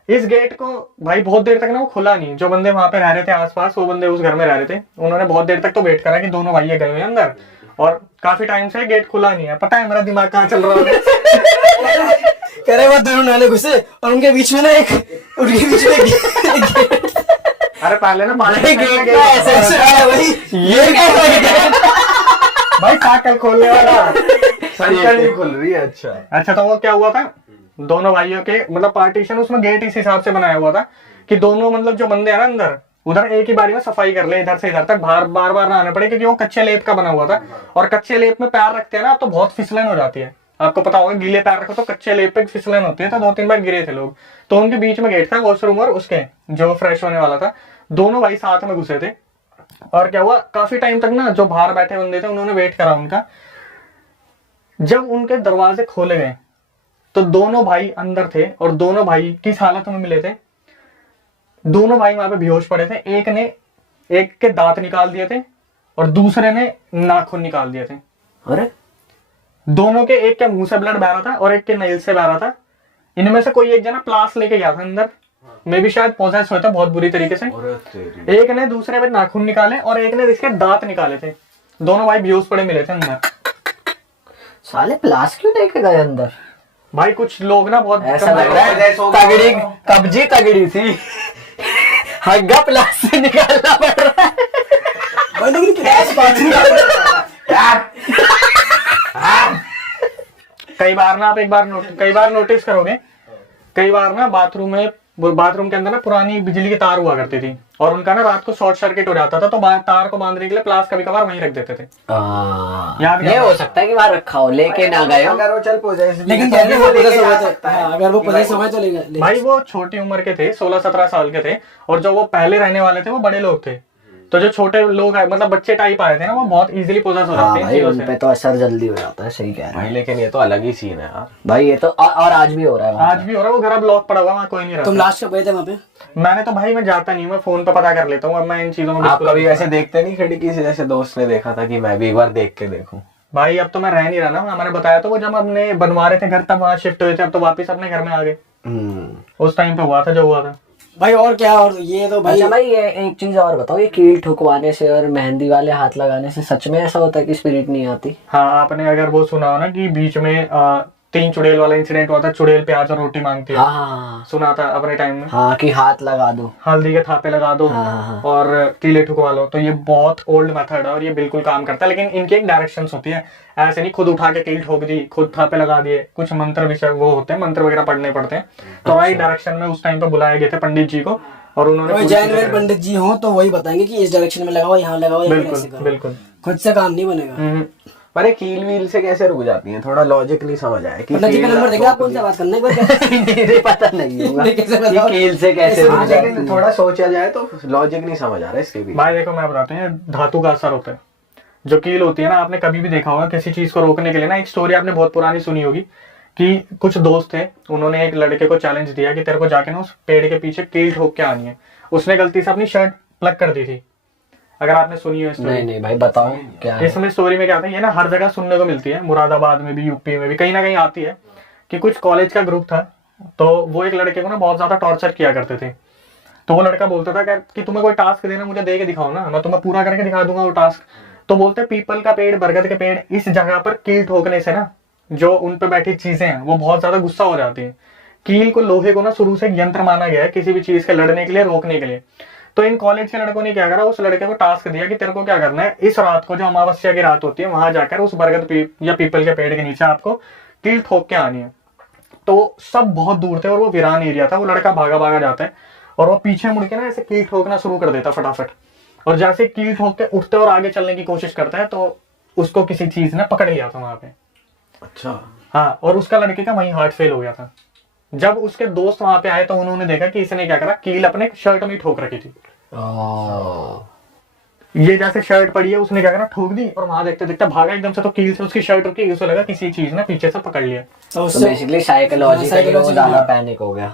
इस गेट को भाई बहुत देर तक ना वो खुला नहीं। जो बंदे वहां पे रह रहे थे आसपास, वो बंदे उस घर में रह रहे थे, उन्होंने बहुत देर तक तो वेट करा कि दोनों भाई गए हुए अंदर, और काफी टाइम से गेट खुला नहीं है। पता है मेरा दिमाग कहाँ चल रहा है? कह रहे वो दोनों नाले घुसे और उनके बीच में ना उनके बीच में अरे पहले ना पानी गेट का ऐसे है भाई, ये भाई साइकिल खोलने वाला साइकिल नहीं खुल रही है। अच्छा तो वो क्या हुआ था, दोनों भाइयों के मतलब पार्टीशन, उसमें गेट इस हिसाब से बनाया हुआ था कि दोनों मतलब जो बंदे हैं ना अंदर, उधर एक ही बारी में सफाई कर ले, इधर से इधर तक बार बार ना आने पड़े, क्योंकि वो कच्चे लेप का बना हुआ था। और कच्चे लेप में पैर रखते हैं ना तो बहुत फिसलन हो जाती है। आपको पता होगा, गीले पैर रखो तो कच्चे लेप पे फिसलन होती है। तो 2-3 बार गिरे थे लोग। तो उनके बीच में गेट था, वॉशरूम और उसके जो फ्रेश होने वाला था। दोनों भाई साथ में घुसे थे। और क्या हुआ, काफी टाइम तक ना जो बाहर बैठे बंदे थे उन्होंने वेट करा उनका। जब उनके दरवाजे खोले गए तो दोनों भाई अंदर थे, और दोनों भाई किस हालत में मिले थे, दोनों भाई वहां पे बेहोश पड़े थे। एक ने एक के दांत निकाल दिए थे और दूसरे ने नाखून निकाल दिए थे। अरे दोनों के, एक के मुंह से ब्लड बह रहा था और एक के नेल से बह रहा था। इनमें से कोई एक जना प्लास लेके गया था अंदर, मे भी शायद पोजेस हुआ था बहुत बुरी तरीके से। एक ने दूसरे पे नाखून निकाले और एक ने इसके दांत निकाले थे। दोनों भाई व्यूज पड़े मिले थे अंदर। साले प्लास क्यों लेके गए अंदर? भाई कुछ लोग ना बहुत ऐसा लग रहा है तगड़ी कब्जी तगड़ी थी। हग्गा प्लास से निकालना पड़ रहा है भाई लेकिन क्या बात कई बार ना आप कई बार नोटिस करोगे, कई बार ना बाथरूम के अंदर ना पुरानी बिजली की तार हुआ करती थी और उनका ना रात को शॉर्ट सर्किट हो जाता था, तो तार को बांधने के लिए प्लास कभी कभार वहीं रख देते थे। याद ये हो सकता है कि वहां रखा हो, लेके ना गए हो। अगर वो चल पोजेस लेकिन क्या है, वो पोजेस हो गए थे। हाँ, अगर वो पोजेस हो गए तो ले गए। भाई वो छोटी उम्र के थे, 16-17 साल के थे, और जो वो पहले रहने वाले थे वो बड़े लोग थे। तो जो छोटे लोग आए, मतलब बच्चे टाइप आए थे ना, वो बहुत इजीली पोजेस हो जाते हैं भाई चीजों उन से। पे तो असर जल्दी हो जाता है, सही कह रहे भाई हैं लेकिन ये तो अलग ही सीन है यार भाई। ये तो और आज भी हो रहा है वहाँ आज भी हो रहा है, वो घर ब्लॉक पड़ा हुआ, वहाँ कोई नहीं तुम रहता। लास्ट कब गए थे वहाँ पे? मैंने तो भाई मैं जाता नहीं हूँ, मैं फोन पे पता कर लेता हूँ। अब मैं इन चीजों में आप बिल्कुल कभी ऐसे देखते नहीं खिड़की से, जैसे दोस्त ने देखा था कि मैं भी एक बार देख के देखूं? भाई अब तो मैं रह नहीं रहा ना, मैंने बताया तो, वो जब हमने बनवा रहे थे घर तब वहाँ शिफ्ट हुए थे, अब तो वापस अपने घर में आ गए। उस टाइम पे हुआ था जो हुआ था। भाई और क्या, और ये तो भाई अच्छा भाई, ये एक चीज और बताओ, ये कील ठुकवाने से और मेहंदी वाले हाथ लगाने से सच में ऐसा होता है कि स्पिरिट नहीं आती? हाँ, आपने अगर वो सुना हो ना कि बीच में 3 चुड़ैल वाला इंसिडेंट हुआ था, चुड़ैल प्याज और रोटी मांगती है, हाँ सुना था अपने टाइम में। हाँ, कि हाथ लगा दो, हल्दी के थापे लगा दो हाँ। और कीले ठुकवा लो। तो ये बहुत ओल्ड मेथड है और ये बिल्कुल काम करता है, लेकिन इनकी एक डायरेक्शंस होती है। ऐसे नहीं खुद उठा के कील ठोक दी, खुद थापे लगा दिए, कुछ मंत्र विषय वो होते हैं, मंत्र वगैरह पढ़ने पड़ते हैं। तो भाई डायरेक्शन में उस टाइम पे बुलाए गए थे पंडित जी को, और उन्होंने कोई पूरी जैन चीजें वैन पंडित जी हो तो वही बताएंगे कि इस डायरेक्शन में लगाओ, यहाँ लगाओ, यहाँ बिल्कुल ऐसे करो। बिल्कुल। खुद से काम नहीं बनेगा। पर ये कील वील से कैसे रुक जाती है? थोड़ा लॉजिक नहीं समझ आया कि पंडित जी का कील नंबर देंगे आप, कौन सा बात करना है एक बार? मुझे पता नहीं होगा कैसे कि बताओ? कील से कैसे कैसे रुक हाँ, जाती लेकिन थोड़ा सोचा जाए तो लॉजिक नहीं समझ आ रहा है इसके भी। भाई देखो मैं बताता हूँ, ये धातु का असर होता है। जो कील होती है ना, आपने कभी भी देखा होगा किसी चीज को रोकने के लिए ना, एक स्टोरी आपने बहुत पुरानी सुनी होगी कि कुछ दोस्त थे, उन्होंने एक लड़के को चैलेंज दिया कि तेरे को जाके ना उस पेड़ के पीछे कील ठोक के आनी है। उसने गलती से अपनी शर्ट प्लग कर दी थी, अगर आपने सुनी हो स्टोरी। नहीं भाई बताओ क्या है? इसमें स्टोरी में क्या था, ये ना हर जगह सुनने को मिलती है, मुरादाबाद में भी, यूपी में भी, कहीं ना कहीं आती है कि कुछ कॉलेज का ग्रुप था, तो वो एक लड़के को ना बहुत ज्यादा टॉर्चर किया करते थे। तो वो लड़का बोलता था कि तुम्हें कोई टास्क देना, मुझे दे के दिखाओ ना, मैं तुम्हें पूरा करके दिखा दूंगा वो टास्क। तो बोलते पीपल का पेड़, बरगद के पेड़, इस जगह पर कील ठोकने से ना जो उन पे बैठी चीजें हैं वो बहुत ज्यादा गुस्सा हो जाती है। कील को, लोहे को ना शुरू से एक यंत्र माना गया है किसी भी चीज के लड़ने के लिए, रोकने के लिए। तो इन कॉलेज के लड़कों ने क्या करा, उस लड़के को टास्क दिया कि तेरे को क्या करना है, इस रात को जो अमावस्या की रात होती है वहां जाकर उस बरगद या पीपल के पेड़ के नीचे आपको कील ठोक के आनी है। तो सब बहुत दूर थे और वो वीरान एरिया था। वो लड़का भागा जाता है और वो पीछे मुड़ के ना ऐसे कील ठोकना शुरू कर देता फटाफट, और जैसे कील ठोक के उठते और आगे चलने की कोशिश करता है तो उसको किसी चीज ने पकड़ लिया था वहां पे। अच्छा। हाँ, और उसका लड़के का वहीं हार्ट फेल हो गया था। जब उसके दोस्त वहां पे आए तो उन्होंने देखा कि इसने क्या करा, कील अपने शर्ट में ठोक रखी थी। ये जैसे शर्ट पड़ी है, उसने क्या करा, ठोक दी, और वहां देखते देखते भागा एकदम से, तो कील से उसकी शर्ट रुकी, उसे लगा किसी चीज ने पीछे से पकड़ लिया। तो तो उससे बेसिकली साइकोलॉजिकली वो ज्यादा हाँ। पैनिक हो गया।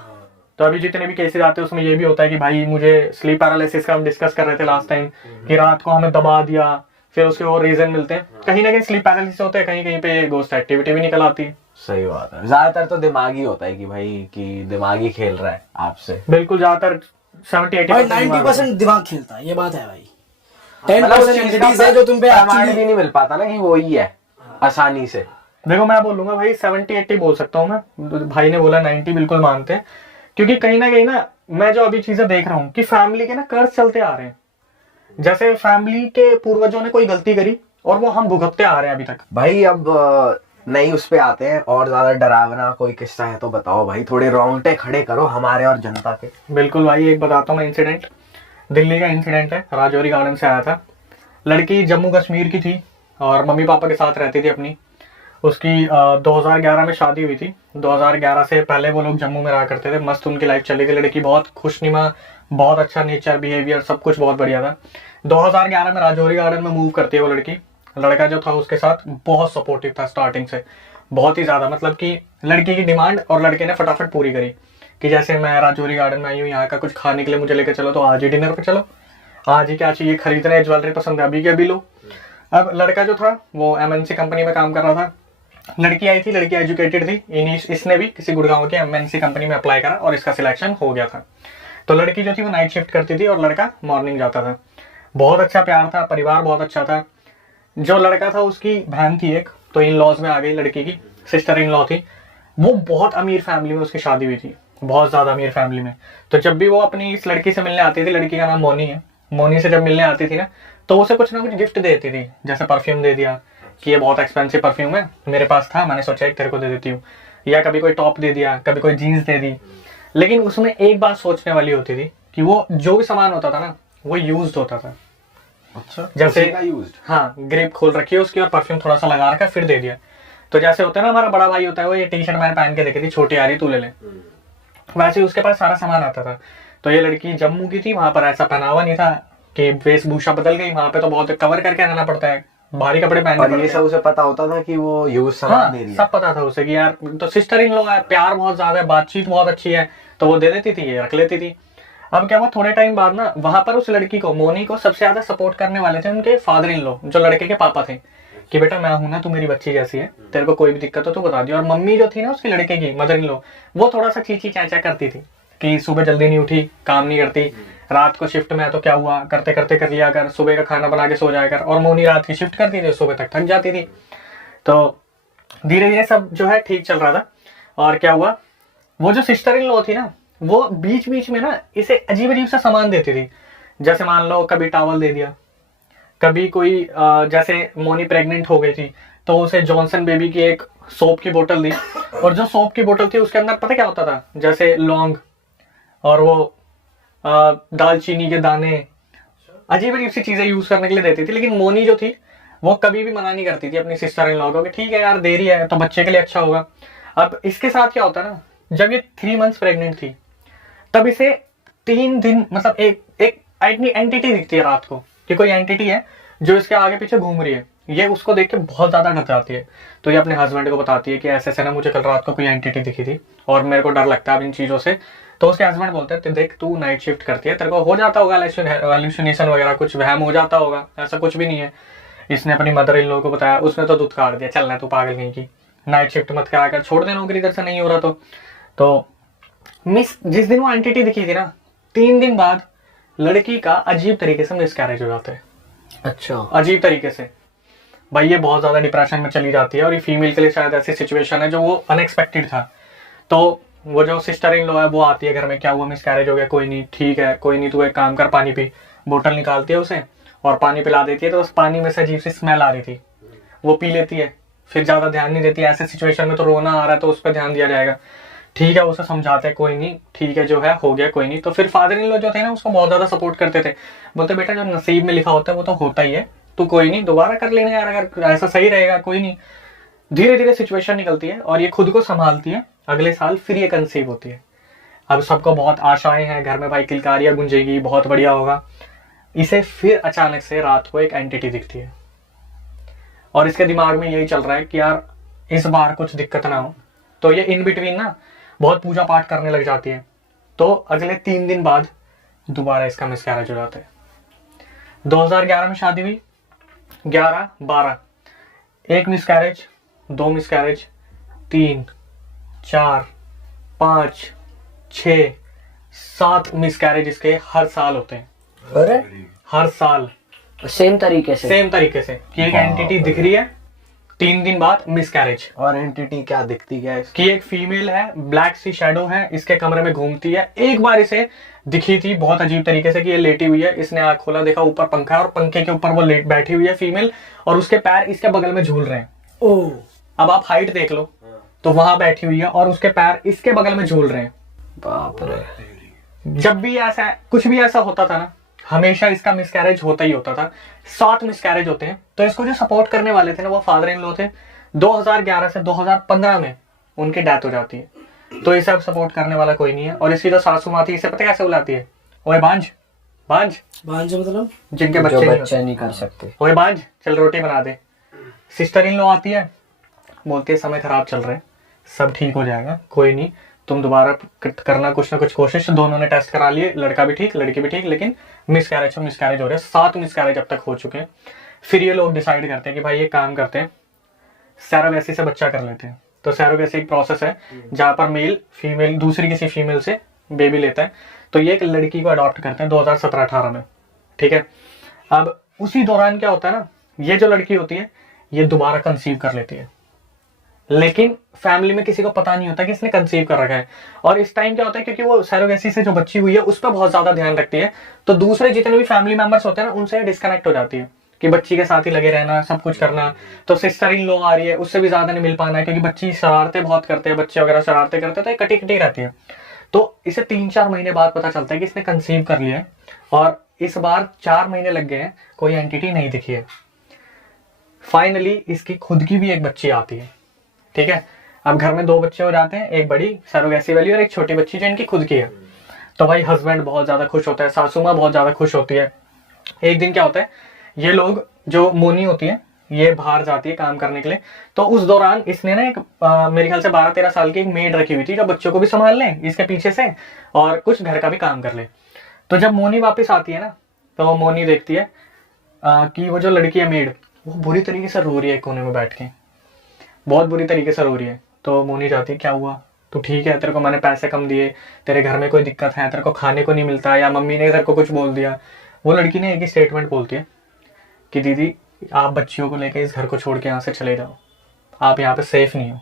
तो अभी जितने भी केसेस आते हैं उसमें ये भी होता है कि भाई मुझे स्लीप पैरालिसिस का हम डिस्कस कर रहे थे लास्ट टाइम, कि रात को हमें दबा दिया, फिर उसके और रीजन मिलते हैं। कहीं ना कहीं स्लीप पैरालिसिस होते हैं, कहीं कहीं पे गोस्ट एक्टिविटी भी निकल आती है। सही बात है। ज्यादातर तो दिमागी होता है कि भाई कि दिमागी खेल रहा है आपसे। बिल्कुल, ज्यादातर 70-80% 90% दिमाग खेलता है, ये बात है भाई। मतलब 10% एंटिटीज है जो तुम पे प्रमाण एक्चुअली भी नहीं मिल पाता ना कि वो ही है आसानी से। देखो मैं बोलूंगा भाई 70-80 बोल सकता हूँ मैं, भाई ने बोला 90 बिल्कुल मानते हैं, क्योंकि कहीं ना मैं जो अभी चीजें देख रहा हूँ कि फैमिली के ना कर्ज चलते आ रहे हैं। जैसे फैमिली के पूर्वजों ने कोई गलती करी और वो हम भुगतते आ रहे हैं अभी तक। भाई अब नहीं उस पे आते हैं, और ज्यादा डरावना कोई किस्सा है तो बताओ भाई, थोड़े रोंगटे खड़े करो हमारे और जनता के। बिल्कुल भाई, एक बताता हूँ मैं इंसिडेंट। दिल्ली का इंसिडेंट है, राजौरी गार्डन से आया था। लड़की जम्मू कश्मीर की थी और मम्मी पापा के साथ रहती थी अपनी। उसकी 2011 में शादी हुई थी। 2011 से पहले वो लोग जम्मू में रहा करते थे, मस्त उनकी लाइफ चली थी। लड़की बहुत खुशनुमा, बहुत अच्छा नेचर, बिहेवियर, सब कुछ बहुत बढ़िया था। 2011 में राजौरी गार्डन में मूव करती है वो लड़की। लड़का जो था उसके साथ बहुत सपोर्टिव था स्टार्टिंग से, बहुत ही ज़्यादा। मतलब कि लड़की की डिमांड और लड़के ने फटाफट पूरी करी कि जैसे मैं राजौरी गार्डन में आई हूँ, यहाँ का कुछ खाने के लिए मुझे लेकर चलो, तो आज ही डिनर पे चलो, आज ही क्या चाहिए, खरीद रहे हैं, ज्वेलरी पसंद है, अभी के अभी लो। अब लड़का जो था वो MNC कंपनी में काम कर रहा था। लड़की आई थी, लड़की एजुकेटेड थी। इसने भी किसी गुड़गांव की MNC कंपनी में अप्लाई करा और इसका सिलेक्शन हो गया था। तो लड़की जो थी वो नाइट शिफ्ट करती थी और लड़का मॉर्निंग जाता था। बहुत अच्छा प्यार था, परिवार बहुत अच्छा था। जो लड़का था उसकी बहन थी एक, तो इन लॉज में आ गई, लड़की की सिस्टर इन लॉ थी। वो बहुत अमीर फैमिली में उसकी शादी हुई थी, बहुत ज़्यादा अमीर फैमिली में। तो जब भी वो अपनी इस लड़की से मिलने आती थी, लड़की का नाम मोनी है, मोनी से जब मिलने आती थी ना, तो उसे कुछ ना कुछ गिफ्ट देती थी। जैसे परफ्यूम दे दिया कि ये बहुत एक्सपेंसिव परफ्यूम है, मेरे पास था, मैंने सोचा एक तेरे को दे देती हूँ। या कभी कोई टॉप दे दिया, कभी कोई जीन्स दे दी। लेकिन उसमें एक बात सोचने वाली होती थी कि वो जो भी सामान होता था ना, वो यूज्ड होता था। अच्छा, जैसे उसी का यूज्ड। हाँ, ग्रिप खोल रखी है उसकी और परफ्यूम थोड़ा सा लगा रखा, फिर दे दिया। तो जैसे होता है ना, हमारा बड़ा भाई होता है, वो ये टी शर्ट मैंने पहन के देखी थी, छोटी आ रही, तू ले ले, वैसे ही उसके पास सारा सामान आता था। तो ये लड़की जम्मू की थी, वहां पर ऐसा पहनावा नहीं था कि वेशभूषा बदल गई, वहां पे तो बहुत कवर करके रहना पड़ता है, भारी कपड़े पहनने और पड़ते ये हैं। सब उसे पता होता था कि वो यूज सामान हाँ, दे रही है। सब पता था उसे कि यार तो सिस्टर इन लॉ है, प्यार बहुत ज्यादा है, बातचीत बहुत अच्छी है, तो वो दे देती थी, ये रख लेती थी। अब क्या हुआ, थोड़े टाइम बाद ना वहां पर उस लड़की को, मोनी को, सबसे ज्यादा सपोर्ट करने वाले थे उनके फादर इन लॉ, जो लड़के के पापा थे, कि बेटा मैं हूं ना, तू मेरी बच्ची जैसी है, तेरे को कोई भी दिक्कत हो तो बता दियो। और मम्मी जो थी ना उसके लड़के की, मदर इन लॉ, वो थोड़ा सा चीची चैचा करती थी कि सुबह जल्दी नहीं उठी, काम नहीं करती, रात को शिफ्ट में है तो क्या हुआ, करते करते कर लिया कर, सुबह का खाना बना के सो जाया कर। और मोनी रात की शिफ्ट करती थी, सुबह तक थक जाती थी। तो धीरे धीरे सब जो है ठीक चल रहा था। और क्या हुआ, वो जो सिस्टर इन लॉ थी ना, वो बीच बीच में ना इसे अजीब अजीब सा सामान देती थी। जैसे मान लो कभी टॉवल दे दिया, कभी कोई जैसे मोनी प्रेग्नेंट हो गई थी तो उसे जॉनसन बेबी की एक सोप की बोतल दी। और जो सोप की बोतल थी उसके अंदर पता क्या होता था, जैसे लौंग और वो दालचीनी के दाने, अजीब अजीब सी चीजें यूज करने के लिए देती थी। लेकिन मोनी जो थी वो कभी भी मना नहीं करती थी अपनी सिस्टर इन लॉ को कि ठीक है यार दे रही है तो बच्चे के लिए अच्छा होगा। अब इसके साथ क्या होता ना, जब ये 3 मंथ्स प्रेग्नेंट थी तब इसे 3 दिन मतलब एक एक एंटिटी दिखती है रात को, कि कोई एंटिटी है जो इसके आगे पीछे घूम रही है। ये उसको देख के बहुत ज्यादा डर जाती है। तो ये अपने हस्बैंड को बताती है कि ऐसे ऐसे ना मुझे कल रात को कोई एंटिटी दिखी थी और मेरे को डर लगता है अब इन चीजों से। तो उसके हस्बैंड बोलते हैं देख तू नाइट शिफ्ट करती है, तेरे को हो जाता होगा हेलुसिनेशन वगैरह, कुछ वहम हो जाता होगा, ऐसा कुछ भी नहीं है। इसने अपनी मदर इन लॉ को बताया, उसने तो दूध काट दिया, चलना तू पागल नहीं की, नाइट शिफ्ट मत करा कर, छोड़ दे नौकरी, इधर से नहीं हो रहा। तो मिस जिस दिन वो एंटिटी दिखी थी ना, 3 दिन बाद लड़की का अजीब तरीके से मिसकैरेज हो जाता है। अच्छा, अजीब तरीके से भाई, ये बहुत ज्यादा डिप्रेशन में चली जाती है। और ये फीमेल के लिए शायद ऐसी सिचुएशन है जो वो अनएक्सपेक्टेड था। तो वो जो सिस्टर इन लॉ है वो आती है घर में, क्या हुआ, मिसकैरेज हो गया, कोई नहीं, ठीक है कोई नहीं, तू एक काम कर, पानी पी। बोतल निकालती है उसे और पानी पिला देती है। तो उस पानी में से अजीब सी स्मेल आ रही थी, वो पी लेती है, फिर ज्यादा ध्यान नहीं देती। ऐसे सिचुएशन में तो रोना आ रहा है तो उस पर ध्यान दिया जाएगा, ठीक है, उसे समझाते हैं कोई नहीं, ठीक है जो है हो गया, कोई नहीं। तो फिर फादर इन लॉ जो थे ना उसको बहुत ज्यादा सपोर्ट करते थे, बोलते बेटा जो नसीब में लिखा होता है वो तो होता ही है, तू कोई नहीं दोबारा कर लेना यार, अगर ऐसा सही रहेगा कोई नहीं। धीरे धीरे सिचुएशन निकलती है और ये खुद को संभालती है। अगले साल फिर ये कंसीव होती है। अब सबको बहुत आशाएं हैं घर में, भाई किलकारियां गुंजेगी, बहुत बढ़िया होगा। इसे फिर अचानक से रात को एक एंटिटी दिखती है और इसके दिमाग में यही चल रहा है कि यार इस बार कुछ दिक्कत ना हो। तो ये इन बिटवीन ना बहुत पूजा पाठ करने लग जाती है। तो अगले 3 दिन बाद दोबारा इसका मिसकैरेज हो जाता है। 2011 में शादी हुई, 11-12, 1 मिसकैरेज, 2 मिसकैरेज, 3, 4, 5, 6, 7 मिसकैरेज इसके हर साल होते हैं। अरे हर साल सेम तरीके से कि एक एंटिटी दिख रही है, 3 दिन बाद मिसकैरेज। और एंटिटी क्या दिखती क्या है इसकी? कि एक फीमेल है, ब्लैक सी शैडो है, इसके कमरे में घूमती है। एक बार इसे दिखी थी बहुत अजीब तरीके से कि ये लेटी हुई है, इसने आंख खोला, देखा ऊपर पंखा है और पंखे के ऊपर वो बैठी हुई है फीमेल, और उसके पैर इसके बगल में झूल रहे हैं। ओह, अब आप हाइट देख लो, तो वहां बैठी हुई है और उसके पैर इसके बगल में झूल रहे हैं। बाप रे। जब भी ऐसा कुछ भी ऐसा होता था ना, हमेशा इसका मिसकैरेज होता ही होता था। 7 मिसकैरेज होते हैं। तो इसको जो सपोर्ट करने वाले थे ना वो फादर इन लॉ थे। 2011 से 2015 में उनकी डेथ हो जाती है। तो इसे अब सपोर्ट करने वाला कोई नहीं है। और इसकी जो सासू माँ थी, इसे पता कैसे बुलाती है, ओए बांझ बांझ, भांजे मतलब जिनके जो बच्चे बच्चे नहीं कर सकते। ओए बांझ चल रोटी बना दे। सिस्टर इन लॉ आती है, बोलती है समय खराब चल रहा है, सब ठीक हो जाएगा, कोई नहीं, तुम दोबारा करना कुछ ना कुछ कोशिश। दोनों ने टेस्ट करा लिए, लड़का भी ठीक लड़की भी ठीक, लेकिन मिसकैरेज हो रहे हैं। 7 मिसकैरेज अब तक हो चुके हैं। फिर ये लोग डिसाइड करते हैं कि भाई ये काम करते हैं, सैरोगेसी से बच्चा कर लेते हैं। तो सैरोगेसी एक प्रोसेस है जहां पर मेल फीमेल दूसरी किसी फीमेल से बेबी लेता है। तो ये एक लड़की को अडॉप्ट करते हैं 2017-18 में, ठीक है। अब उसी दौरान क्या होता है ना ये जो लड़की होती है ये दोबारा कंसीव कर लेती है, लेकिन फैमिली में किसी को पता नहीं होता कि इसने कंसीव कर रखा है। और इस टाइम क्या होता है, क्योंकि वो सैरोगेसी से जो बच्ची हुई है उस पर बहुत ज्यादा ध्यान रखती है, तो दूसरे जितने भी फैमिली मेंबर्स होते हैं ना उनसे डिस्कनेक्ट हो जाती है कि बच्ची के साथ ही लगे रहना, सब कुछ करना। तो सिस्टर इन लॉ आ रही है, उससे भी ज्यादा नहीं मिल पाना है, क्योंकि बच्ची शरारतें बहुत करते हैं, बच्चे वगैरह शरारतें करते हैं, तो ये कटी कटी रहती है। तो इसे 3-4 महीने बाद पता चलता है कि इसने कंसीव कर लिया है, और इस बार 4 महीने लग गए हैं, कोई एंटिटी नहीं दिखी है। फाइनली इसकी खुद की भी एक बच्ची आती है, ठीक है। अब घर में 2 बच्चे हो जाते हैं, एक बड़ी सरोगेसी वाली और एक छोटी बच्ची जो इनकी खुद की है। तो भाई हस्बैंड बहुत ज्यादा खुश होता है, सासू माँ बहुत ज्यादा खुश होती है। एक दिन क्या होता है, ये लोग जो मोनी होती है ये बाहर जाती है काम करने के लिए, तो उस दौरान इसने ना एक मेरे ख्याल से 12-13 साल की एक मेड रखी हुई थी जो बच्चों को भी संभाल ले इसके पीछे से और कुछ घर का भी काम कर ले। तो जब मोनी वापस आती है ना, तो मोनी देखती है कि वो जो लड़की है मेड, वो बुरी तरीके से रो रही है कोने में बैठ के, बहुत बुरी तरीके से रो रही है। तो मोनी जाती है, क्या हुआ, तो ठीक है, तेरे को मैंने पैसे कम दिए, तेरे घर में कोई दिक्कत है, तेरे को खाने को नहीं मिलता, या मम्मी ने तेरे को कुछ बोल दिया। वो लड़की ने एक ही स्टेटमेंट बोलती है कि दीदी आप बच्चियों को लेकर इस घर को छोड़ के यहाँ से चले जाओ, आप यहाँ पे सेफ नहीं हो।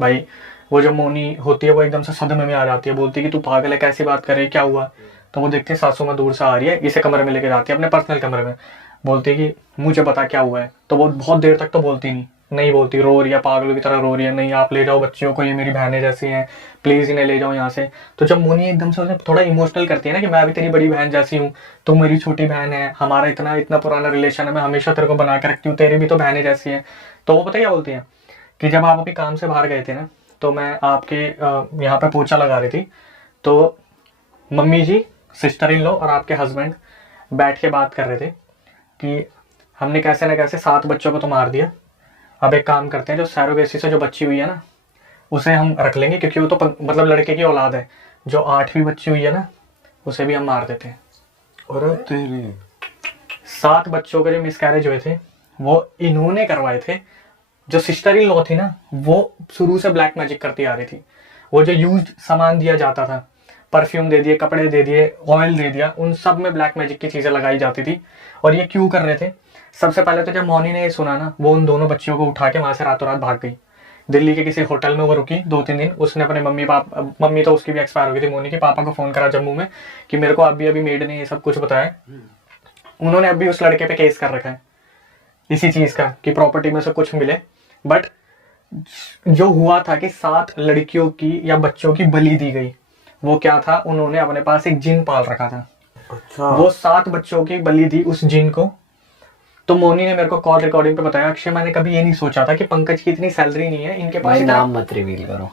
भाई वो जो मोनी होती है वो एकदम से सदमे में आ जाती है, बोलती है कि तू पागल है, कैसी बात कर रही है, क्या हुआ। तो वो देखते हैं सासू माँ दूर से आ रही है, इसे कमरे में लेके जाती है, अपने पर्सनल कमरे में, बोलती है कि मुझे पता क्या हुआ है। तो वो बहुत देर तक तो बोलती नहीं बोलती, रो रही है, पागलों की तरह रो रही है, नहीं आप ले जाओ बच्चियों को, ये मेरी बहनें जैसी हैं, प्लीज इन्हें ले जाओ यहाँ से। तो जब मोनी एकदम से उसे थोड़ा इमोशनल करती है ना कि मैं भी तेरी बड़ी बहन जैसी हूँ, तू मेरी छोटी बहन है, हमारा इतना इतना पुराना रिलेशन है, मैं हमेशा तेरे को बना के रखती हूँ, तेरी भी तो बहनें जैसी हैं। तो वो पता क्या बोलती है कि जब आप अभी काम से बाहर गए थे ना, तो मैं आपके यहाँ पे पोछा लगा रही थी, तो मम्मी जी, सिस्टर इन लॉ और आपके हस्बैंड बैठ के बात कर रहे थे कि हमने कैसे ना कैसे 7 बच्चों को तो मार दिया, अब एक काम करते हैं, जो सैरोगेसी से जो बच्ची हुई है ना उसे हम रख लेंगे, क्योंकि वो तो मतलब लड़के की औलाद है। जो 8वीं बच्ची हुई है ना उसे भी हम मार देते हैं। अरे तेरी 7 बच्चों के जो मिसकैरेज हुए थे वो इन्होंने करवाए थे। जो सिस्टर इन लॉ थी ना वो शुरू से ब्लैक मैजिक करती आ रही थी। वो जो यूज्ड सामान दिया जाता था, परफ्यूम दे दिए, कपड़े दे दिए, ऑयल दे दिया, उन सब में ब्लैक मैजिक की चीजें लगाई जाती थी। और ये क्यों कर रहे थे, सबसे पहले तो जब मोनी ने ये सुना ना, वो उन दोनों बच्चियों को उठा के वहां से रातों रात भाग गई। दिल्ली के किसी होटल में वो रुकी 2-3 दिन। उसने अपने मम्मी तो उसकी भी एक्सपायर हो गई थी, मोनी के पापा को फोन करा जम्मू में कि मेरे को अभी मेड ने ये सब कुछ बताया। उन्होंने अभी उस लड़के पे केस कर रखा है इसी चीज का कि प्रॉपर्टी में से कुछ मिले। बट जो हुआ था कि 7 लड़कियों की या बच्चों की बलि दी गई, वो क्या था, उन्होंने अपने पास एक जिन पाल रखा था। अच्छा। वो 7 बच्चों की बलि दी उस जिन को। तो मोनी ने मेरे को कॉल रिकॉर्डिंग पे बताया, अक्षय मैंने कभी ये नहीं सोचा था कि पंकज की इतनी सैलरी नहीं है, इनके पास भाई नाम मत रिवील करो,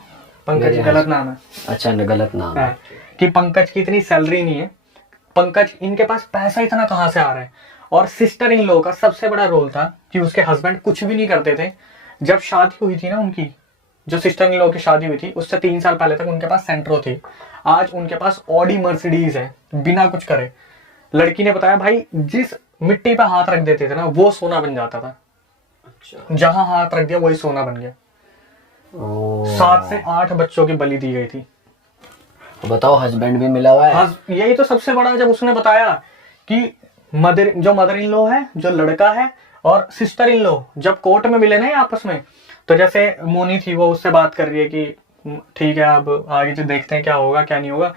पंकज गलत नाम है। अच्छा गलत नाम है। कि पंकज की इतनी सैलरी नहीं है, पंकज इनके पास पैसा इतना कहाँ से आ रहा है। और सिस्टर इन लॉ का सबसे बड़ा रोल था कि उसके हस्बैंड कुछ भी नहीं करते थे। जब शादी हुई थी ना उनकी, जो सिस्टर इन लॉ की शादी हुई थी उससे 3 साल पहले तक उनके पास सेंट्रो थी, आज उनके पास ऑडी मर्सिडीज है बिना कुछ करे। लड़की ने बताया भाई जिस मिट्टी पे हाथ रख देते थे ना वो सोना बन जाता था। अच्छा। जहां हाथ रख दिया वही सोना बन गया। 7 से 8 बच्चों की बलि दी गई थी। बताओ हस्बैंड भी मिला हुआ है। यही तो सबसे बड़ा, जब उसने बताया कि मदर इन लॉ है, जो लड़का है, और सिस्टर इन लॉ जब कोर्ट में मिले ना आपस में, तो जैसे मोनी थी वो उससे बात कर रही है कि ठीक है अब आगे जो देखते हैं क्या होगा क्या नहीं होगा।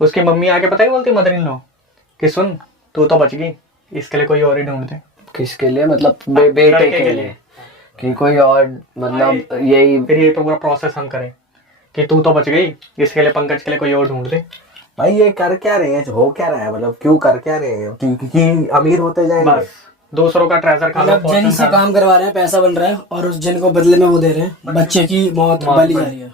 उसकी मम्मी आके पता है बोलती मदर इन लॉ कि सुन तू तो बच गई, इसके लिए कोई और ही ढूंढ दे। किसके लिए, मतलब बेटे के लिए कि कोई और, मतलब यही फिर ये पूरा प्रोसेस हम करें कि तू तो बच गई, इसके लिए पंकज के लिए कोई और ढूंढ दे। भाई ये कर क्या रहे हैं, हो क्या रहा है, मतलब क्यों कर क्या रहे हैं, क्योंकि अमीर होते जाएंगे, बस दूसरों का ट्रेजर खा लो, मतलब जिन से काम करवा रहे हैं, पैसा बन रहा है और उस जिन को बदले में वो दे रहे हैं, बच्चे की मौत बली जा रही है।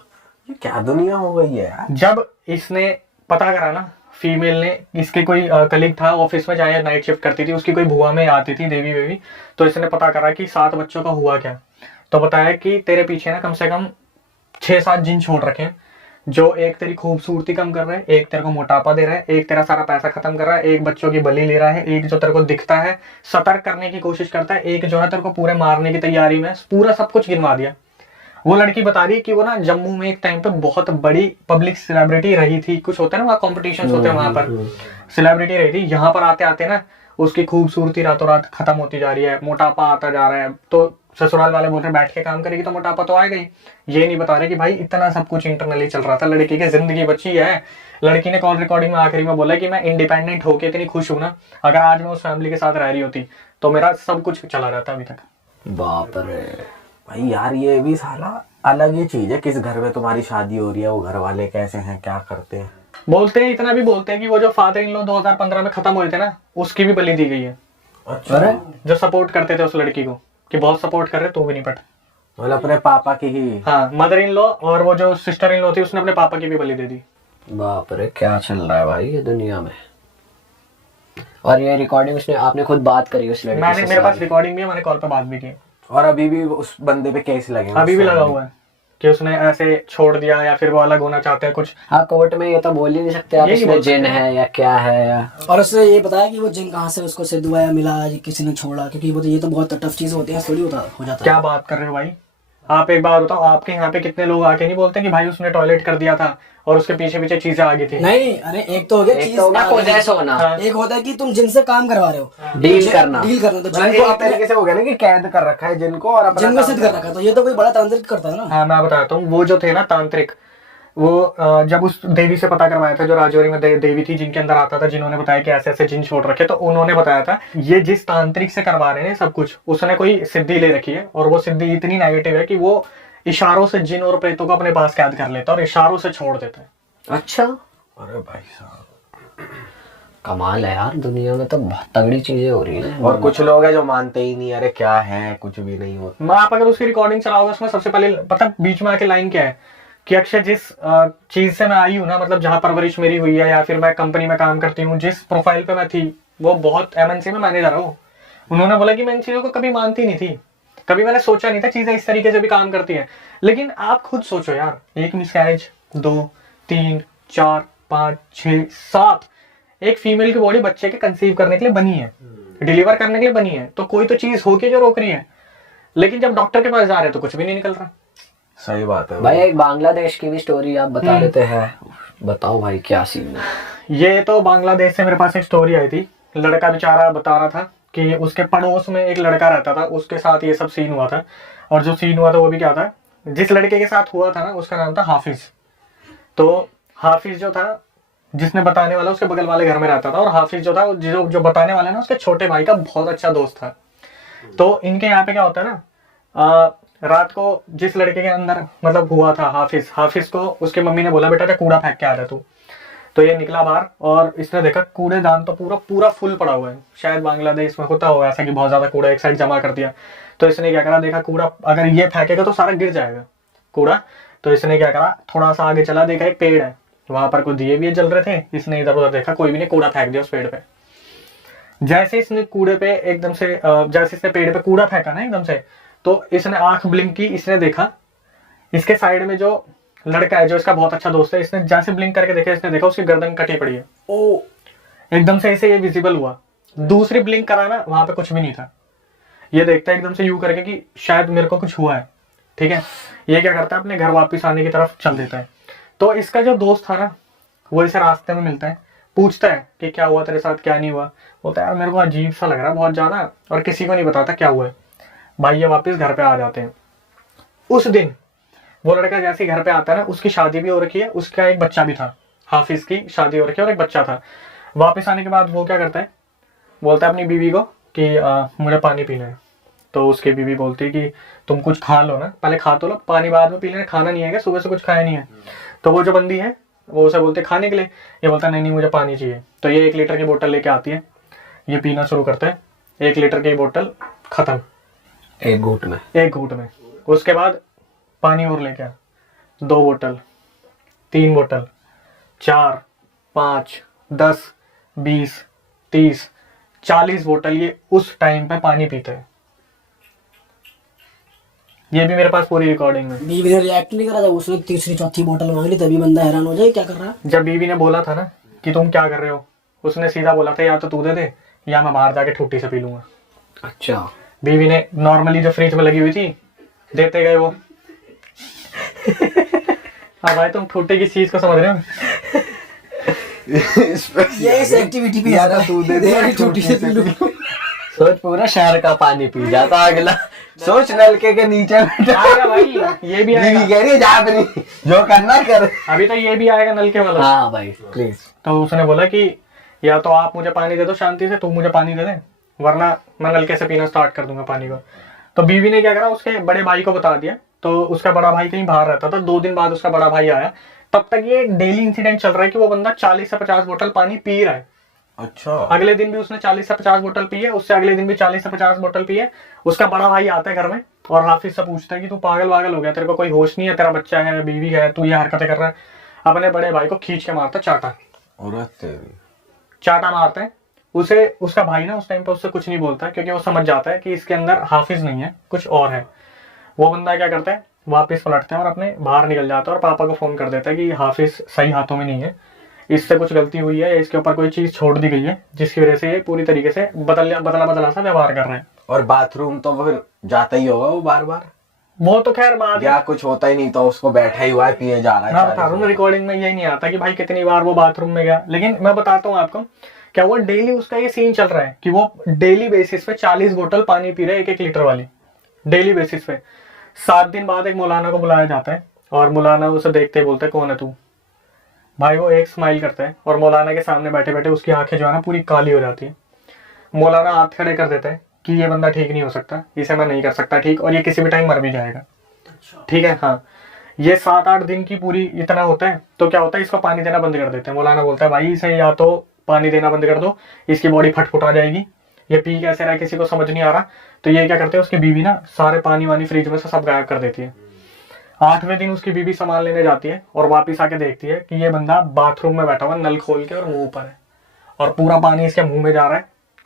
ये क्या दुनिया हो गई है यार। जब इसने पता करा ना, फीमेल ने, इसके कोई कलीग था ऑफिस में, जहाँ नाइट शिफ्ट करती थी, उसकी कोई बुआ में आती थी देवी वेवी, तो इसने पता करा कि 7 बच्चों का हुआ क्या। तो बताया कि तेरे पीछे ना कम से कम 6-7 जिन छोड़ रखे हैं, जो एक तेरी खूबसूरती कम कर रहा है, एक तेरे को मोटापा दे रहा है, एक तेरा सारा पैसा खत्म कर रहा है, एक बच्चों की बलि ले रहा है, एक जो तेरे को दिखता है सतर्क करने की कोशिश करता है, एक जो है तेरे को पूरे मारने की तैयारी में, पूरा सब कुछ गिनवा दिया। वो लड़की बता रही कि वो ना जम्मू में एक टाइम पे बहुत बड़ी पब्लिक सेलिब्रिटी रही थी, कुछ होता है ना वहाँ कॉम्पिटिशन होते हैं, वहां पर सेलिब्रिटी रही थी। यहाँ पर आते आते ना उसकी खूबसूरती रातों रात खत्म होती जा रही है, मोटापा आता जा रहा है। तो ससुराल वाले बोल रहे बैठ के काम करेगी तो मोटापा तो आएगा ही। ये नहीं बता रहे कि भाई इतना सब कुछ इंटरनली चल रहा था, लड़की की जिंदगी बची है। लड़की ने कॉल रिकॉर्डिंग में आखिरी में बोला कि मैं इंडिपेंडेंट होके इतनी खुश हूं ना, अगर आज मैं उस फैमिली के साथ रह रही होती तो मेरा सब कुछ चला जाता अभी तक। बाप रे। भाई यार ये भी साला अलग ही चीज है, किस घर में तुम्हारी शादी हो रही है, वो घर वाले कैसे हैं, क्या करते हैं। बोलते हैं, इतना भी बोलते हैं कि वो जो फादर इन लॉ 2015 में खत्म हुए थे ना, उसकी भी बलि दी गई है। अच्छा, जो सपोर्ट करते थे उस लड़की को कि बहुत सपोर्ट कर रहे तू भी नहीं पट। मतलब अपने पापा की ही। हाँ, मदर इन लॉ और वो जो सिस्टर इन लॉ थी उसने अपने पापा की भी बलि दे दी। बाप रे, क्या चल रहा है भाई ये दुनिया में। और ये रिकॉर्डिंग उसने, आपने खुद बात करी उस लड़की से? मेरे पास रिकॉर्डिंग भी है, मैंने कॉल पे बात भी की। और अभी भी उस बंदे पे केस लगे हैं, अभी भी उस लगा family हुआ है कि उसने ऐसे छोड़ दिया या फिर वो अलग होना चाहते हैं कुछ। हाँ, कोर्ट में ये तो बोल ही नहीं सकते आप ये नहीं इसमें बोल जिन सकते। है या क्या है या। और उसने ये बताया कि वो जिन कहाँ से उसको सिद्ध हुआ या मिला, किसी ने छोड़ा, क्योंकि वो तो ये तो बहुत टफ चीज होती है, थोड़ी हो जाता है। क्या बात कर रहे हो भाई, आप एक बार बताओ, आपके यहाँ पे कितने लोग आके नहीं बोलते कि भाई उसने टॉयलेट कर दिया था और उसके पीछे पीछे चीजें आ गई थी। नहीं, अरे एक तो हो गया एक चीज तो होगा आ गई। पोजेस होना, हाँ। एक होता है कि तुम जिनसे काम करवा रहे हो, डील करना। डील करना, तो मतलब जिनको एक अपने तरीके से हो गया ना कि कैद कर रखा है जिनको, और अपना जिनको काम सिद्ध कर रखा है, तो ये तो कोई बड़ा तांत्रिक करता है ना। हाँ, मैं बताता हूँ, वो जो थे ना तांत्रिक, वो जब उस देवी से पता करवाया था, जो राजौरी में देवी थी जिनके अंदर आता था, जिन्होंने बताया कि ऐसे ऐसे जिन छोड़ रखे, तो उन्होंने बताया था ये जिस तांत्रिक से करवा रहे हैं सब कुछ, उसने कोई सिद्धि ले रखी है और वो सिद्धि इतनी नेगेटिव है कि वो इशारों से जिन और प्रेतों को अपने पास कैद कर लेता है और इशारों से छोड़ देता है। अच्छा, अरे भाई साहब, कमाल है यार, दुनिया में तो बहुत तगड़ी चीजें हो रही है। और कुछ लोग हैं जो मानते ही नहीं, अरे क्या है, कुछ भी नहीं होता। मैं आप अगर उसकी रिकॉर्डिंग चलाओगे उसमें सबसे पहले पता बीच में आके लाइन क्या है कि अक्षय जिस चीज से मैं आई हूँ ना, मतलब जहाँ परवरिश मेरी हुई है या फिर मैं कंपनी में काम करती हूँ, जिस प्रोफाइल पे मैं थी वो बहुत एमएनसी में मैनेजर हूँ। उन्होंने बोला कि मैं इन चीजों को कभी मानती नहीं थी, कभी मैंने सोचा नहीं था चीजें इस तरीके से भी काम करती हैं। लेकिन आप खुद सोचो यार, एक मिसकैरेज, 2, 3, 4, 5, 6, 7, एक फीमेल की बॉडी बच्चे के कंसीव करने के लिए बनी है, डिलीवर करने के लिए बनी है, तो कोई तो चीज होके जो रोक रही है। लेकिन जब डॉक्टर के पास जा रहे हैं तो कुछ भी नहीं निकल रहा। सही बात है भाई एक बांग्लादेश की भी स्टोरी आप बता देते हैं, बताओ भाई क्या सीन है। ये तो बांग्लादेश से मेरे पास एक स्टोरी आई थी। लड़का बेचारा बता रहा था कि उसके पड़ोस में एक लड़का रहता था, उसके साथ ये सब सीन हुआ था। और जो सीन हुआ था वो भी क्या था, जिस लड़के के साथ हुआ था ना उसका नाम था हाफिज। तो हाफिज जो था, जिसने बताने वाला उसके बगल वाले घर में रहता था, और हाफिज जो था जो बताने वाला ना उसके छोटे भाई का बहुत अच्छा दोस्त था। तो इनके यहाँ पे क्या होता है ना, रात को जिस लड़के के अंदर मतलब हुआ था हाफिज को उसके मम्मी ने बोला बेटा कूड़ा फेंक के आ जा तू। तो ये निकला बाहर और इसने देखा कूड़ेदान तो पूरा फुल पड़ा हुआ है। शायद बांग्लादेश में होता होगा ऐसा कि बहुत ज्यादा कूड़ा एक साइड जमा कर दिया। तो इसने क्या करा, देखा कूड़ा अगर ये फेंकेगा तो सारा गिर जाएगा कूड़ा। तो इसने क्या करा, थोड़ा सा आगे चला, देखा एक पेड़ है, वहां पर कुछ दिए भी जल रहे थे। इसने इधर उधर देखा, कोई भी नहीं, कूड़ा फेंक दिया उस पेड़ पे। जैसे इसने कूड़े पे एकदम से जैसे इसने पेड़ पे कूड़ा फेंका ना एकदम से, तो इसने आंख ब्लिंक की, इसने देखा इसके साइड में जो लड़का है जो इसका बहुत अच्छा दोस्त है, इसने जैसे ब्लिंक करके देखा, इसने देखा उसकी गर्दन कटी पड़ी है। ओ एकदम से ऐसे ये विजिबल हुआ। दूसरी ब्लिंक करा ना, वहां पे कुछ भी नहीं था। ये देखता है एकदम से यूं करके कि शायद मेरे को कुछ हुआ है, ठीक है। ये क्या करता है, अपने घर वापस आने की तरफ चल देता है। तो इसका जो दोस्त था ना, वो इसे रास्ते में मिलता है, पूछता है कि क्या हुआ तेरे साथ, क्या नहीं हुआ। बोलता है यार मेरे को अजीब सा लग रहा है बहुत ज्यादा, और किसी को नहीं बताता क्या हुआ है। भाई ये वापस घर पे आ जाते हैं। उस दिन वो लड़का जैसे ही घर पे आता है ना, उसकी शादी भी हो रखी है, उसका एक बच्चा भी था, हाफिज की शादी हो रखी है और एक बच्चा था। वापस आने के बाद वो क्या करता है, बोलता है अपनी बीवी को कि मुझे पानी पीना है। तो उसकी बीवी बोलती है कि तुम कुछ खा लो ना, पहले खा तो लो, पानी बाद में पी लेना, खाना नहीं है क्या, सुबह से कुछ खाया नहीं है। तो वो जो बंदी है वो उसे बोलते खाने के लिए, ये बोलता नहीं मुझे पानी चाहिए। तो ये 1 लीटर की बोतल लेके आती है, ये पीना शुरू करता है। 1 लीटर की बोतल खत्म एक घूंट में, एक घूंट में। उसके बाद पानी और लेके आ, 2 बोतल, 3 बोतल, 4, 5, 10, 20, 30, 40 बोतल ये उस टाइम पे पानी पीते हैं। ये भी मेरे पास पूरी रिकॉर्डिंग में। बीवी ने रिएक्ट नहीं करा, जब उसने तीसरी चौथी बोतल मांग ली तभी बंदा हैरान हो जाए क्या कर रहा है। जब बीवी ने बोला था ना कि तुम क्या कर रहे हो, उसने सीधा बोला था या तो तू दे दे या मैं बाहर जाके ठुट्टी से पी लूंगा। अच्छा, बीवी ने नॉर्मली जो फ्रिज में लगी हुई थी देते गए वो। हाँ भाई तुम ठुट्टी की चीज को समझ रहे हो। ये इस एक्टिविटी पे या तो तू दे दे, यार टूटी से पी लूं। सोच पूरा शहर का पानी पी जाता अगला। सोच नलके के नीचे बैठा आएगा भाई, ये भी बीवी आएगा। कह रही है जा अपनी जो करना कर। अभी तो ये भी आएगा नलके वाला। हाँ भाई प्लीज। तो उसने बोला कि या तो आप मुझे पानी दे दो शांति से, तू मुझे पानी दे दे, वरना मैं नलके से पीना स्टार्ट कर दूंगा पानी को। तो बीवी ने क्या करा, उसके बड़े भाई को बता दिया। तो उसका बड़ा भाई कहीं बाहर रहता था, 2 दिन बाद उसका बड़ा भाई आया। तब तक ये डेली इंसिडेंट चल रहा है कि वो बंदा 40 से 50 बोतल पानी पी रहा है। अच्छा। अगले दिन भी उसने 40 से 50 बोतल पी है, उससे अगले दिन भी 40 से 50 बोतल पी है। उसका बड़ा भाई आता है घर में और हाफिज से पूछता है कि तू पागल वागल हो गया, तेरे को कोई होश नहीं है, तेरा बच्चा है, बीवी है, तू ये हरकतें कर रहा है। अपने बड़े भाई को खींच के मारता चाटा, औरत तेरी। चाटा मारते हैं उसे। उसका भाई ना उस टाइम पे उससे कुछ नहीं बोलता, क्योंकि वो समझ जाता है कि इसके अंदर हाफिज नहीं है, कुछ और है। वो बंदा क्या करता है, वापस पलटता है और अपने बाहर निकल जाता है और पापा को फोन कर देता है कि हाफिज सही हाथों में नहीं है, इससे कुछ गलती हुई है या इसके ऊपर कोई चीज छोड़ दी गई है जिसकी वजह से ये पूरी तरीके से बदला सा व्यवहार कर रहे हैं। और बाथरूम तो फिर जाता ही होगा वो बार बार, वो तो खैर बाद या कुछ होता ही नहीं तो उसको बैठा ही हुआ है पिए जा रहा है। मैं बता रहा हूँ, रिकॉर्डिंग में यही नहीं आता कि भाई कितनी बार वो बाथरूम में गया। लेकिन मैं बताता हूँ आपको, क्या वो डेली उसका ये सीन चल रहा है कि वो डेली बेसिस पे 40 बोतल पानी पी रहे हैं, 1-1 लीटर वाली, डेली बेसिस पे। 7 दिन बाद एक मौलाना को बुलाया जाता है और मौलाना उसे देखते ही बोलता है कौन है तू। भाई वो एक स्माइल करता है और मौलाना के सामने बैठे बैठे उसकी आंखें जो है ना पूरी काली हो जाती है। मौलाना हाथ खड़े कर देता है कि ये बंदा ठीक नहीं हो सकता, इसे मैं नहीं कर सकता ठीक, और ये किसी भी टाइम मर भी जाएगा। ठीक है, हाँ। ये 7-8 दिन की पूरी इतना होता है तो क्या होता है, इसको पानी देना बंद कर देते हैं। मौलाना बोलता है भाई इसे या तो पानी देना बंद कर दो, इसकी बॉडी फटफुटा जाएगी, ये पी कैसे रहा है किसी को समझ नहीं आ रहा। तो ये क्या करते हैं, उसकी बीवी ना सारे पानी वानी फ्रिज में से सब गायब कर देती है। 8वें दिन उसकी बीवी सामान लेने जाती है और वापिस आके देखती है कि ये बंदा बाथरूम में बैठा हुआ नल खोल के और मुंह पर है और पूरा पानी इसके मुंह में जा रहा है,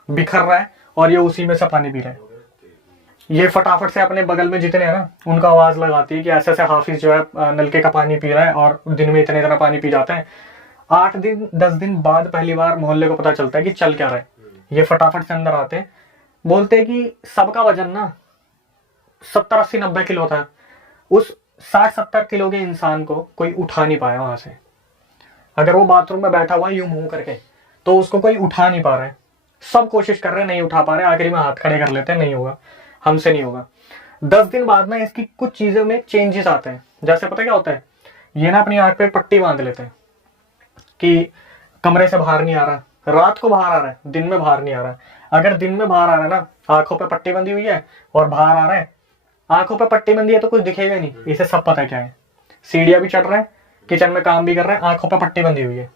बिखर रहा है और ये उसी में से पानी पी रहा है। ये फटाफट से अपने बगल में जितने हैं ना उनका आवाज लगाती है कि ऐसे ऐसे हाफिज जो है नलके का पानी पी रहा है और दिन में इतने इतना पानी पी जाता है। 8 दिन 10 दिन बाद पहली बार मोहल्ले को पता चलता है कि चल क्या रहा है। ये फटाफट से अंदर आते हैं, बोलते हैं कि सबका वजन ना 70-80-90 किलो था। उस 60-70 किलो के इंसान को कोई उठा नहीं पाया वहां से। अगर वो बाथरूम में बैठा हुआ यूं मुंह करके तो उसको कोई उठा नहीं पा रहा है। सब कोशिश कर रहे हैं, नहीं उठा पा रहे, आखिरी में हाथ खड़े कर लेते हैं, नहीं होगा, हमसे नहीं होगा। 10 दिन बाद ना इसकी कुछ चीजों में चेंजेस आते हैं। जैसे पता क्या होता है, ये ना अपनी आंख पे पट्टी बांध लेते हैं कि कमरे से बाहर नहीं आ रहा, रात को बाहर आ रहा है, दिन में बाहर नहीं आ रहा है। अगर दिन में बाहर आ रहा है ना, आंखों पे पट्टी बंधी हुई है और बाहर आ रहा है, आंखों पे पट्टी बंधी है तो कुछ दिखेगा नहीं, इसे सब पता क्या है। सीढ़ियां भी चढ़ रहा है, किचन में काम भी कर रहा है, आंखों पे पट्टी बंधी हुई है।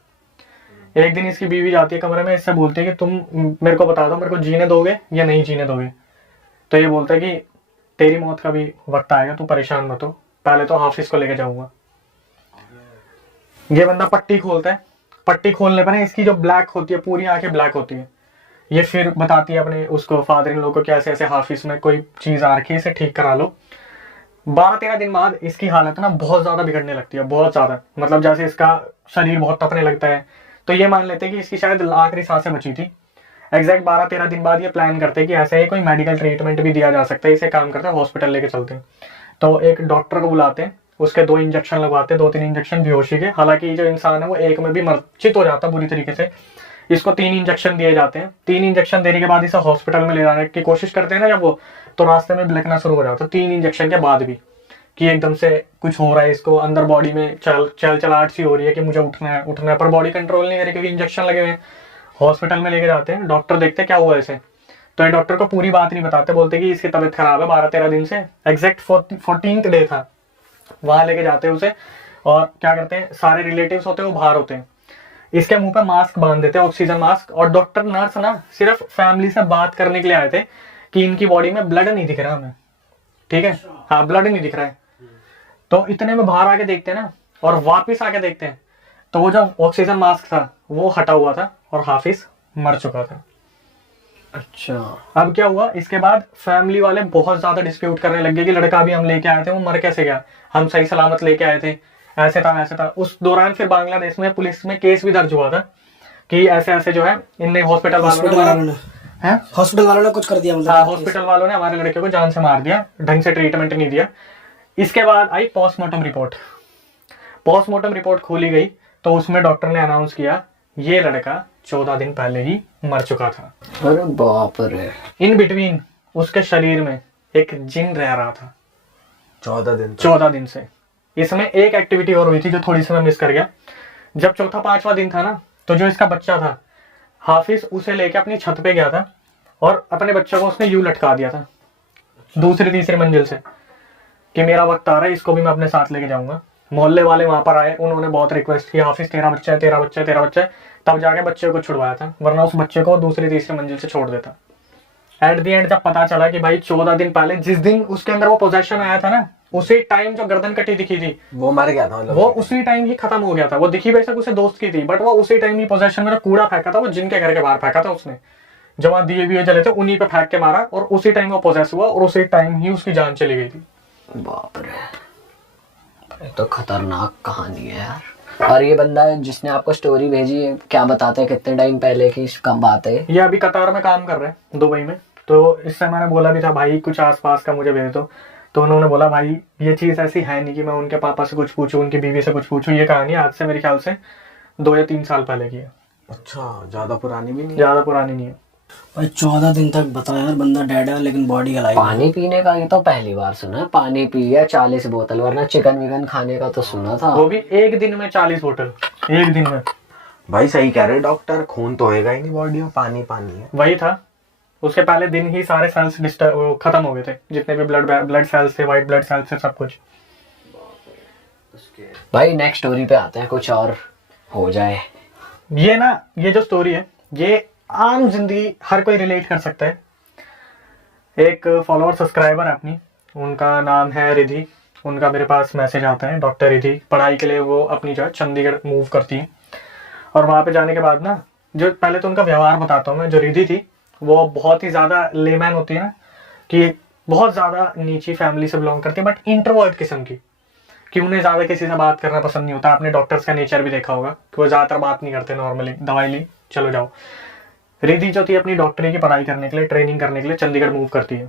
एक दिन इसकी बीवी जाती है कमरे में, इससे बोलती है कि तुम मेरे को बता दो, मेरे को जीने दोगे या नहीं जीने दोगे। तो ये बोलता है कि तेरी मौत का भी वक्त आएगा, तू परेशान मत हो, पहले तो हाफिज को लेके जाऊंगा। ये बंदा पट्टी खोलता है, पट्टी खोलने पर इसकी जो ब्लैक होती है, पूरी आंखें ब्लैक होती है। ये फिर बताती है अपने उसको फादर इन लोगों को कि ऐसे ऐसे हाफिज में कोई चीज आ रखी है, इसे ठीक करा लो। 12-13 दिन बाद इसकी हालत ना बहुत ज्यादा बिगड़ने लगती है, बहुत ज्यादा, मतलब जैसे इसका शरीर बहुत तपने लगता है। तो ये मान लेते हैं कि इसकी शायद आखिरी सांसें बची थी। एग्जैक्ट 12-13 दिन बाद ये प्लान करते हैं कि ऐसे ही कोई मेडिकल ट्रीटमेंट भी दिया जा सकता है, इसे काम करते हैं, हॉस्पिटल लेके चलते हैं। तो एक डॉक्टर को बुलाते हैं, उसके 2 इंजेक्शन लगवाते हैं, 2-3 इंजेक्शन बेहोशी के। हालांकि जो इंसान है वो एक में भी मर्चित हो जाता है बुरी तरीके से। इसको 3 इंजेक्शन दिए जाते हैं। 3 इंजेक्शन देने के बाद इसे हॉस्पिटल में ले जाने की कोशिश करते हैं ना जब वो, तो रास्ते में बिलकना शुरू हो जाता है 3 इंजेक्शन के बाद भी, कि एकदम से कुछ हो रहा है इसको, अंदर बॉडी में चलाहट सी हो रही है कि मुझे उठना है, पर बॉडी कंट्रोल नहीं करे क्योंकि इंजेक्शन लगे हुए हैं। हॉस्पिटल में लेके जाते हैं, डॉक्टर देखते क्या हुआ इसे। तो ये डॉक्टर को पूरी बात नहीं बताते, बोलते कि इसकी तबीयत खराब है 12-13 दिन से। एग्जैक्ट 14th डे था, वहां लेके जाते हैं उसे और क्या करते हैं, सारे रिलेटिव्स होते हैं वो बाहर होते हैं, इसके मुंह पे मास्क बांध देते हैं, ऑक्सीजन मास्क। और डॉक्टर नर्स ना सिर्फ फैमिली से बात करने के लिए आए थे कि इनकी बॉडी में ब्लड नहीं दिख रहा हमें, ठीक है, हाँ ब्लड नहीं दिख रहा है। तो इतने में बाहर आके देखते हैं ना, और वापिस आके देखते हैं तो वो जो ऑक्सीजन मास्क था वो हटा हुआ था और हाफिज मर चुका था। अच्छा, अब क्या हुआ, इसके बाद फैमिली वाले बहुत ज्यादा डिस्प्यूट करने लगे कि लड़का भी हम लेके आए थे, वो मर कैसे गया, हम सही सलामत लेके आए थे, ऐसे था वैसे था। उस दौरान फिर बांग्लादेश में पुलिस में केस भी दर्ज हुआ था कि ऐसे ऐसे जो है इनने हॉस्पिटल वालों ने कुछ कर दिया, मतलब हॉस्पिटल वालों ने हमारे लड़के को जान से मार दिया, ढंग से ट्रीटमेंट नहीं दिया। इसके बाद आई पोस्टमार्टम रिपोर्ट। पोस्टमार्टम रिपोर्ट खोली गई तो उसमें डॉक्टर ने अनाउंस किया ये लड़का 14 दिन पहले ही मर चुका था। अरे बाप रे। इन बिटवीन उसके शरीर में एक जिन रह रहा था 14 दिन से। इसमें एक एक्टिविटी और हुई थी जो थोड़ी सी मैं मिस कर गया। जब चौथा पांचवा दिन था ना, तो जो इसका बच्चा था हाफिज उसे लेके अपनी छत पे गया था और अपने बच्चे को उसने यूं लटका दिया था दूसरी तीसरी मंजिल से कि मेरा वक्त आ रहा है, इसको भी मैं अपने साथ लेके जाऊंगा। मोहल्ले वाले वहां पर आए, उन्होंने बहुत रिक्वेस्ट की, हाफिज तेरा बच्चा है, तेरा बच्चा है, तेरा बच्चा है, तब जाके बच्चे को छुड़वाया था, वरना उस बच्चे को दूसरी तीसरी मंजिल से छोड़ देता। एट द एंड जब पता चला कि भाई 14 दिन पहले जिस दिन उसके अंदर वो पोजेशन आया था ना, उसी टाइम जो गर्दन कटी दिखी थी वो मर गया था, मतलब वो उसी टाइम ही खत्म हो गया था। वो दिखी बेशक उसे दोस्त की थी, बट वो उसी टाइम ही पोजेशन में जो कूड़ा फेंका था वो जिनके घर के बाहर फेंका था उसने, जो वहां दिए भी जले थे उन्हीं पे फेंक के मारा और उसी टाइम वो पोजेस हुआ और उसी टाइम ही उसकी जान चली गई थी। बाप रे, ये तो खतरनाक कहानी है यार। और ये बंदा जिसने आपको स्टोरी भेजी है, क्या बताते हैं कितने टाइम पहले की कब बात है? ये अभी कतार में काम कर रहे हैं, दुबई में। तो इससे मैंने बोला भी था भाई कुछ आसपास का मुझे भेज दो, तो उन्होंने बोला भाई ये चीज़ ऐसी है नहीं कि मैं उनके पापा से कुछ पूछूं, उनकी बीवी से कुछ पूछूं। ये कहानी आज से मेरे ख्याल से 2 या 3 साल पहले की है, अच्छा, ज्यादा पुरानी भी नहीं। ज़्यादा पुरानी नहीं है। भाई 14 दिन तक बता यार, बंदा डेड है लेकिन बॉडी अलाइव है। पानी पीने का ये तो पहली बार सुना है। पानी पी है 40 बोतल, वरना चिकन विकन खाने का तो सुना था। वो भी एक दिन में 40 बोतल, एक दिन में। भाई सही कह रहे डॉक्टर, खून तो होएगा ही नहीं बॉडी में, पानी पानी है। वही था, उसके पहले दिन ही सारे सेल्स खत्म हो गए थे, जितने भी ब्लड सेल्स थे, वाइट ब्लड सेल्स थे, सब कुछ। भाई नेक्स्ट स्टोरी पे आते हैं, कुछ और हो जाए। ये ना, ये जो स्टोरी है ये आम जिंदगी हर कोई रिलेट कर सकता है। एक फॉलोअर सब्सक्राइबर है अपनी, उनका नाम है रिधि। उनका मेरे पास मैसेज आता है, डॉक्टर रिधि पढ़ाई के लिए वो अपनी जो है चंडीगढ़ मूव करती है। और वहाँ पे जाने के बाद ना, जो पहले तो उनका व्यवहार बताता हूँ मैं। जो रिधि थी वो बहुत ही ज़्यादा लेमैन होती है ना, कि बहुत ज़्यादा नीची फैमिली से बिलोंग करती है, बट इंट्रोवर्ट किस्म की, कि उन्हें ज़्यादा किसी से बात करना पसंद नहीं होता। आपने डॉक्टर्स का नेचर भी देखा होगा कि वो ज़्यादातर बात नहीं करते, नॉर्मली दवाई ली चलो जाओ। रिधि जो थी अपनी डॉक्टरी की पढ़ाई करने के लिए, ट्रेनिंग करने के लिए चंडीगढ़ मूव करती है।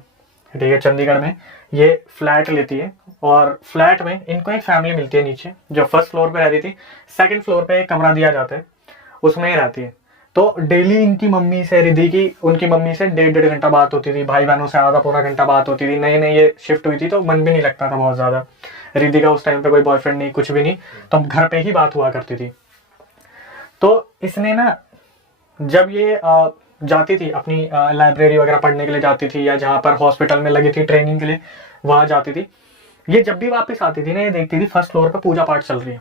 ठीक है, चंडीगढ़ में ये फ्लैट लेती है और फ्लैट में इनको एक फैमिली मिलती है नीचे, जो फर्स्ट फ्लोर पे रहती थी। सेकंड फ्लोर पे एक कमरा दिया जाता है, उसमें ही रहती है। तो डेली इनकी मम्मी से, रिधि की उनकी मम्मी से 1.5 घंटा बात होती थी, भाई बहनों से आधा पौना घंटा बात होती थी। नई नई ये शिफ्ट हुई थी तो मन भी नहीं लगता था बहुत ज़्यादा। रिधि का उस टाइम पे कोई बॉयफ्रेंड नहीं, कुछ भी नहीं, तो घर पे ही बात हुआ करती थी। तो इसने ना, जब ये जाती थी अपनी लाइब्रेरी वगैरह पढ़ने के लिए जाती थी, या जहाँ पर हॉस्पिटल में लगी थी ट्रेनिंग के लिए वहाँ जाती थी, ये जब भी वापस आती थी ना, ये देखती थी फर्स्ट फ्लोर पे पूजा पाठ चल रही है।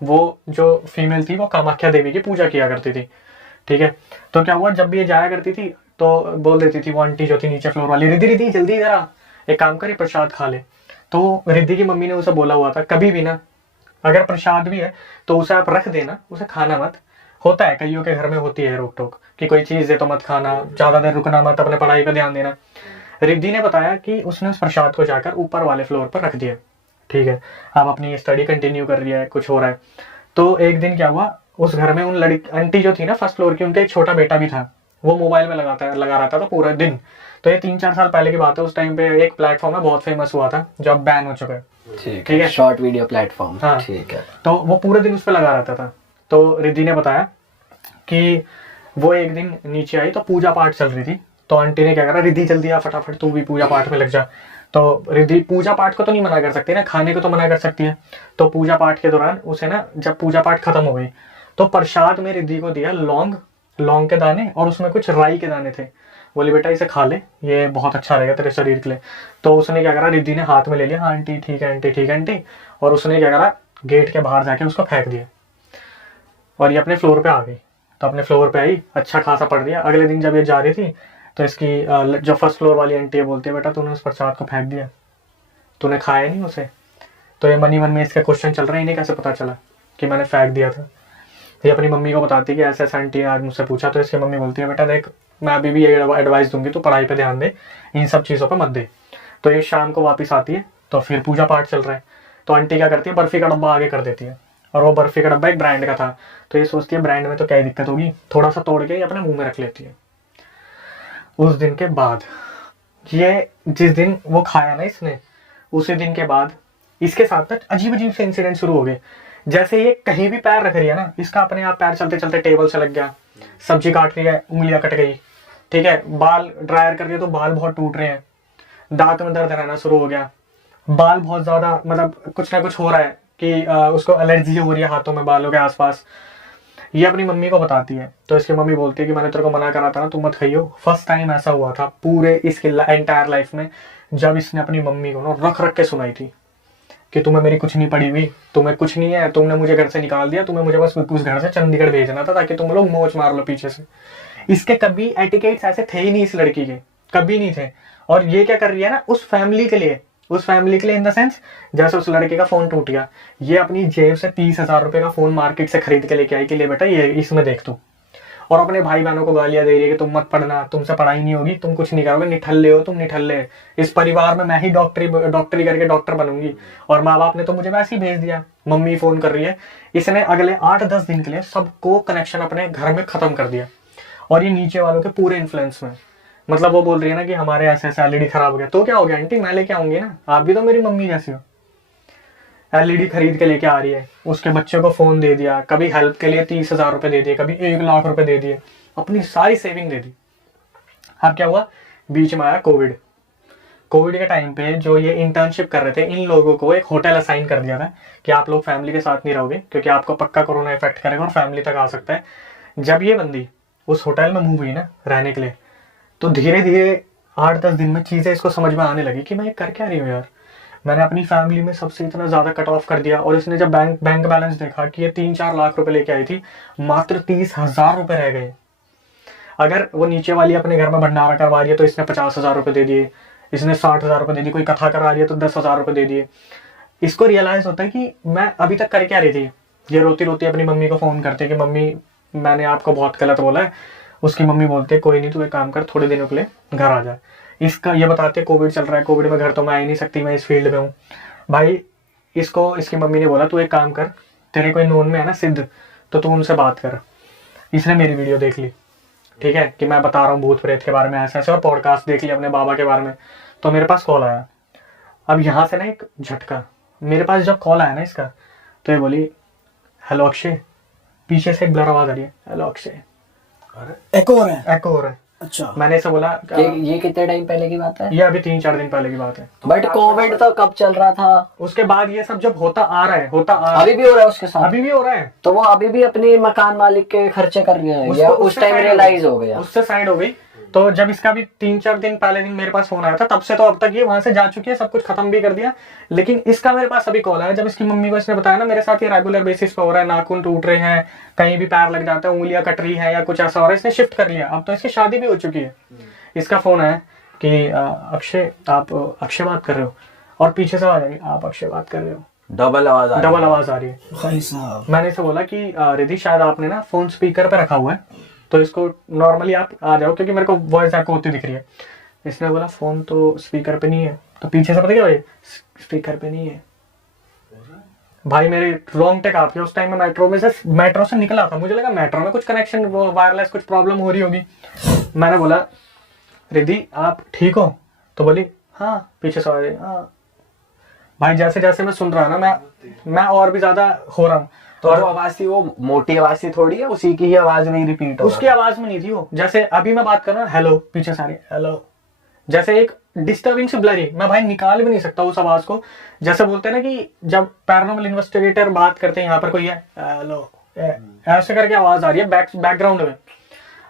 वो जो फीमेल थी वो कामाख्या देवी की पूजा किया करती थी। ठीक है, तो क्या हुआ, जब भी ये जाया करती थी तो बोल देती थी वो आंटी जो थी नीचे फ्लोर वाली, रिधि रिधि जल्दी जरा एक काम करे, प्रसाद खा ले। तो रिधि की मम्मी ने उसे बोला हुआ था कभी भी ना, अगर प्रसाद भी है तो उसे आप रख देना, उसे खाना मत। होता है कईयों के घर में होती है रोक टोक कि कोई चीज़ है तो मत खाना, ज़्यादा देर रुकना मत, अपने पढ़ाई पे ध्यान देना। रिद्धि ने बताया कि उसने उस प्रसाद को जाकर ऊपर वाले फ्लोर पर रख दिया। ठीक है, अब अपनी स्टडी कंटिन्यू कर रही है, कुछ हो रहा है। तो एक दिन क्या हुआ, उस घर में उन लड़की आंटी जो थी ना फर्स्ट फ्लोर की, उनका एक छोटा बेटा भी था। वो मोबाइल में लगा रहता था पूरा दिन। तो ये 3-4 साल पहले की बात है। उस टाइम पे एक प्लेटफॉर्म है बहुत फेमस हुआ था, जो अब बैन हो चुका है। ठीक है, शॉर्ट वीडियो प्लेटफॉर्म। हाँ, ठीक है। तो वो पूरे दिन उस पर लगा रहता था। तो रिद्धि ने बताया कि वो एक दिन नीचे आई तो पूजा पाठ चल रही थी। तो आंटी ने क्या करा, रिद्धि जल्दी आ फटाफट, तू भी पूजा पाठ में लग जा। तो रिद्धि पूजा पाठ को तो नहीं मना कर सकती ना, खाने को तो मना कर सकती है। तो पूजा पाठ के दौरान उसे ना, जब पूजा पाठ खत्म हो गई तो प्रसाद में रिद्धि को दिया लौंग के दाने, और उसमें कुछ राई के दाने थे। बोली बेटा इसे खा ले, ये बहुत अच्छा रहेगा तेरे शरीर के लिए। तो उसने क्या करा, रिद्धि ने हाथ में ले लिया, हाँ आंटी ठीक है, आंटी ठीक है आंटी। और उसने क्या करा, गेट के बाहर जाके उसको फेंक दिया और ये अपने फ्लोर पे आ गई। तो अपने फ्लोर पे आई, अच्छा खासा पढ़ दिया। अगले दिन जब ये जा रही थी तो इसकी जो फर्स्ट फ्लोर वाली आंटी है बोलती है बेटा तूने उस प्रसाद को फेंक दिया, तूने खाया नहीं उसे। तो ये मन ही मन में इसका क्वेश्चन चल रहा है, इन्हें कैसे पता चला कि मैंने फेंक दिया था। ये अपनी मम्मी को बताती है कि ऐसे ऐसा आंटी ने आज मुझसे पूछा। तो इसकी मम्मी बोलती है बेटा देख, मैं अभी भी ये एडवाइस दूंगी, तो पढ़ाई पे ध्यान दे, इन सब चीज़ों पे मत दे। तो ये शाम को वापस आती है तो फिर पूजा पाठ चल रहा है। तो आंटी क्या करती है, बर्फ़ी का डब्बा आगे कर देती है, और वो बर्फ़ी का डब्बा एक ब्रांड का था। तो ये सोचती है ब्रांड में तो क्या ही दिक्कत होगी, थोड़ा सा तोड़ के ये अपने मुंह में रख लेती है। उस दिन के बाद, ये जिस दिन वो खाया ना इसने, उसी दिन के बाद इसके साथ ना अजीब अजीब से इंसिडेंट शुरू हो गए। जैसे ये कहीं भी पैर रख रही है ना, इसका अपने आप पैर चलते चलते टेबल से लग गया, सब्जी काट रही है उंगलियां कट गई, ठीक है, बाल ड्रायर कर रही है तो बाल बहुत टूट रहे हैं, दांत में दर्द रहना शुरू हो गया, बाल बहुत ज्यादा मतलब कुछ ना कुछ हो रहा है कि उसको एलर्जी हो रही है हाथों में, बालों के आसपास। ये अपनी मम्मी को बताती है तो इसकी मम्मी बोलती है कि मैंने तेरे को मना करा था ना, तू मत खाइयो। फर्स्ट टाइम ऐसा हुआ था पूरे इसके एंटायर लाइफ में जब इसने अपनी मम्मी को ना रख रख के सुनाई थी कि तुम्हें मेरी कुछ नहीं पड़ी हुई, तुम्हें कुछ नहीं है, तुमने मुझे घर से निकाल दिया, तुम्हें मुझे बस उस घर से चंडीगढ़ भेजना था ताकि तुम लोग मौज मार लो पीछे से। इसके कभी एटिकेट्स ऐसे थे ही नहीं इस लड़की के, कभी नहीं थे। और ये क्या कर रही है ना उस फैमिली के लिए, उस फैमिली के लिए इन द सेंस जैसे उस लड़के का फोन टूट गया, ये अपनी जेब से 30,000 रुपए का फोन मार्केट से खरीद के लेके आई कि ले बेटा ये इसमें देख तू, और अपने भाई बहनों को गालियां दे रही है कि तुम मत पढ़ना, तुमसे पढ़ाई नहीं होगी, तुम कुछ नहीं करोगे, निठल्ले हो तुम, निठल्ले, इस परिवार में मैं ही डॉक्टरी करके डॉक्टर बनूंगी, और माँ बाप ने तो मुझे वैसे ही भेज दिया। मम्मी फोन कर रही है। इसने अगले 8-10 दिन के लिए सबको कनेक्शन अपने घर में खत्म कर दिया, और ये नीचे वालों के पूरे इन्फ्लुएंस में। मतलब वो बोल रही है ना कि हमारे ऐसे ऐसे एलईडी खराब हो गया, तो क्या हो गया आंटी, मैं लेके आऊंगी ना, आप भी तो मेरी मम्मी जैसी हो। एलईडी खरीद के लेके आ रही है, उसके बच्चे को फोन दे दिया, कभी हेल्प के लिए 30,000 रुपए दे दिए, कभी 1 लाख रुपए दे दिए, अपनी सारी सेविंग दे दी। अब क्या हुआ, बीच में आया कोविड। कोविड के टाइम पे जो ये इंटर्नशिप कर रहे थे, इन लोगों को एक होटल असाइन कर दिया था कि आप लोग फैमिली के साथ नहीं रहोगे क्योंकि आपको पक्का कोरोना इफेक्ट करेगा और फैमिली तक आ सकता है। जब ये बंदी उस होटल में मूव हुई ना रहने के लिए, तो धीरे धीरे 8-10 दिन में चीजें इसको समझ में आने लगी कि मैं ये कर क्या रही हूँ यार, मैंने अपनी फैमिली में सबसे इतना ज्यादा कट ऑफ कर दिया। और इसने जब बैंक बैलेंस देखा कि ये 3-4 लाख रुपए लेके आई थी, मात्र 30,000 रुपए रह गए। अगर वो नीचे वाली अपने घर में भंडारा करवा रही है तो इसने 50,000 रुपए दे दिए, इसने 60,000 रुपए दे दिए, कोई कथा करा रही है तो 10,000 रुपए दे दिए। इसको रियलाइज होता है कि मैं अभी तक कर क्या रही थी। ये रोती रोती अपनी मम्मी को फोन करती है कि मम्मी मैंने आपको बहुत गलत बोला है। उसकी मम्मी बोलते है कोई नहीं, तू एक काम कर, थोड़े दिनों के लिए घर आ जा। इसका ये बताते कोविड चल रहा है, कोविड में घर तो मैं आ ही नहीं सकती, मैं इस फील्ड में हूँ। भाई इसको इसकी मम्मी ने बोला तू एक काम कर, तेरे कोई नोन में है ना सिद्ध, तो तू उनसे बात कर। इसने मेरी वीडियो देख ली, ठीक है, कि मैं बता रहा हूँ भूत प्रेत के बारे में ऐसे ऐसे, और पॉडकास्ट देख लिया अपने बाबा के बारे में। तो मेरे पास कॉल आया। अब यहाँ से ना एक झटका, मेरे पास जब कॉल आया ना इसका, तो ये बोली हेलो अक्षय, पीछे से एक ब्लर आवाज आ रही है, हेलो अक्षय, एको हो रहा है। एको हो रहा है। अच्छा, मैंने इसे बोला ये कितने टाइम पहले की बात है? ये अभी 3-4 दिन पहले की बात है। बट कोविड तो कब चल रहा था? उसके बाद ये सब जब होता आ रहा है, अभी भी हो रहा है उसके साथ? अभी भी हो रहा है। तो वो अभी भी अपनी मकान मालिक के खर्चे कर रहे हैं या उस टाइम रियलाइज हो गया? उससे साइड हो गई। तो जब इसका भी 3-4 दिन पहले दिन मेरे पास फोन आया था, तब से तो अब तक ये वहां से जा चुकी है, सब कुछ खत्म भी कर दिया। लेकिन इसका मेरे पास अभी कॉल आया जब इसकी मम्मी को इसने बताया ना मेरे साथ ये रेगुलर बेसिस पे हो रहा है, नाखून टूट रहे हैं, कहीं भी पैर लग जाता है, उंगलियां कट रही है या कुछ ऐसा हो रहा है, इसने शिफ्ट कर लिया। अब तो इसकी शादी भी हो चुकी है। इसका फोन आया कि अक्षय आप अक्षय बात कर रहे हो, और पीछे से आवाज आ रही है आप अक्षय बात कर रहे हो, डबल आवाज आ रही है। भाई साहब, मैंने इसे बोला कि रिद्धि शायद आपने ना फोन स्पीकर पे रखा हुआ है, तो इसको नॉर्मली आप आ जाओ क्योंकि मेरे को वॉइस एको होती दिख रही है। इसने बोला फोन तो स्पीकर पे नहीं है। तो पीछे से पता क्या भाई, स्पीकर पे नहीं है। भाई मेरे रॉन्ग टेक आप उस टाइम में मेट्रो से निकला था, मुझे लगा मेट्रो में कुछ कनेक्शन वायरलेस कुछ प्रॉब्लम हो रही होगी। मैंने बोला रिद्धि आप ठीक हो? तो बोली हाँ। पीछे से हाँ। भाई जैसे जैसे मैं सुन रहा ना मैं और भी ज्यादा हो रहा हूँ। तो जो आवाज थी वो मोटी आवाज थी थोड़ी है, उसी की ही आवाज नहीं रिपीट हो? उसकी आवाज में नहीं थी वो। जैसे अभी मैं बात कर रहा हूँ हेलो, पीछे सारे हेलो, जैसे एक डिस्टर्बिंग से ब्लरी। मैं भाई निकाल भी नहीं सकता उस आवाज को। जैसे बोलते हैं ना कि जब पैरानॉर्मल इन्वेस्टिगेटर बात करते हैं, यहाँ पर कोई है हेलो, ऐसे करके आवाज आ रही है बैकग्राउंड में,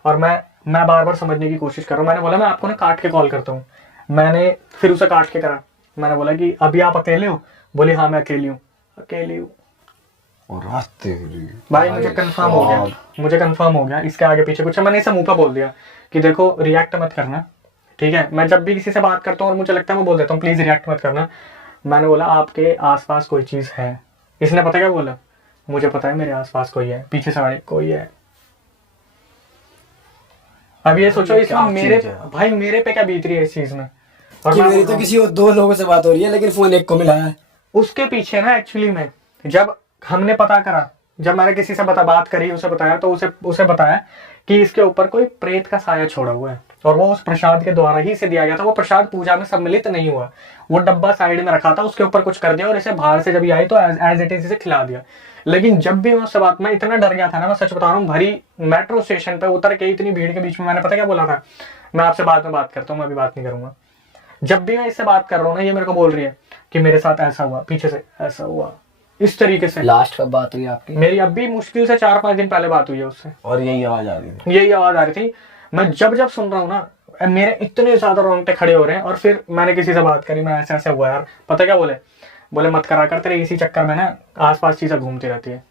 और मैं बार बार समझने की कोशिश कर रहा हूँ। मैंने बोला मैं आपको ना काट के कॉल करता हूँ। मैंने फिर उसे काट के करा। मैंने बोला कि अभी आप अकेले हो? बोले हाँ मैं अकेली हूँ। भाई मुझे कंफर्म हो गया इसके आगे पीछे कुछ है। मैंने इसे मुंह पर बोल दिया कि देखो रिएक्ट मत करना, ठीक है। मैं जब भी किसी से बात करता हूँ और मुझे लगता है मैं बोल देता हूँ प्लीज रिएक्ट मत करना। मैंने बोला आपके आसपास कोई चीज है। इसने पता क्या बोला, मुझे पता है मेरे आसपास कोई है, पीछे से कोई है। अब ये सोचो इसमें मेरे पे क्या बीत रही है इस चीज में। और मेरी तो किसी और 2 लोगों से बात हो रही है लेकिन फोन एक को मिला है। उसके पीछे ना एक्चुअली में जब हमने पता करा, जब मैंने किसी से बात करी, उसे बताया तो उसे बताया कि इसके ऊपर कोई प्रेत का साया छोड़ा हुआ है, और वो उस प्रसाद के द्वारा ही से दिया गया था। वो प्रसाद पूजा में सम्मिलित नहीं हुआ, वो डब्बा साइड में रखा था, उसके ऊपर कुछ कर दिया और इसे बाहर से जब ये आई तो एज इट इज इसे खिला दिया। लेकिन जब भी मैं उससे बात, मैं इतना डर गया था ना, मैं सच बता रहा हूँ, भरी मेट्रो स्टेशन पे उतर के इतनी भीड़ के बीच में मैंने पता क्या बोला था, मैं आपसे बाद में बात करता हूँ, मैं अभी बात नहीं करूंगा। जब भी मैं इससे बात कर रहा हूँ ना, ये मेरे को बोल रही है कि मेरे साथ ऐसा हुआ, पीछे से ऐसा हुआ, इस तरीके से। लास्ट कब बात हुई आपकी? मेरी अभी मुश्किल से 4-5 दिन पहले बात हुई है उससे, और यही आवाज आ रही थी, यही आवाज आ रही थी। मैं जब जब सुन रहा हूँ ना, मेरे इतने ज्यादा रोंगटे खड़े हो रहे हैं। और फिर मैंने किसी से बात करी, मैं ऐसे ऐसे हुआ यार, पता क्या बोले मत करा कर, तेरे इसी चक्कर में ना आसपास चीजें घूमती रहती है,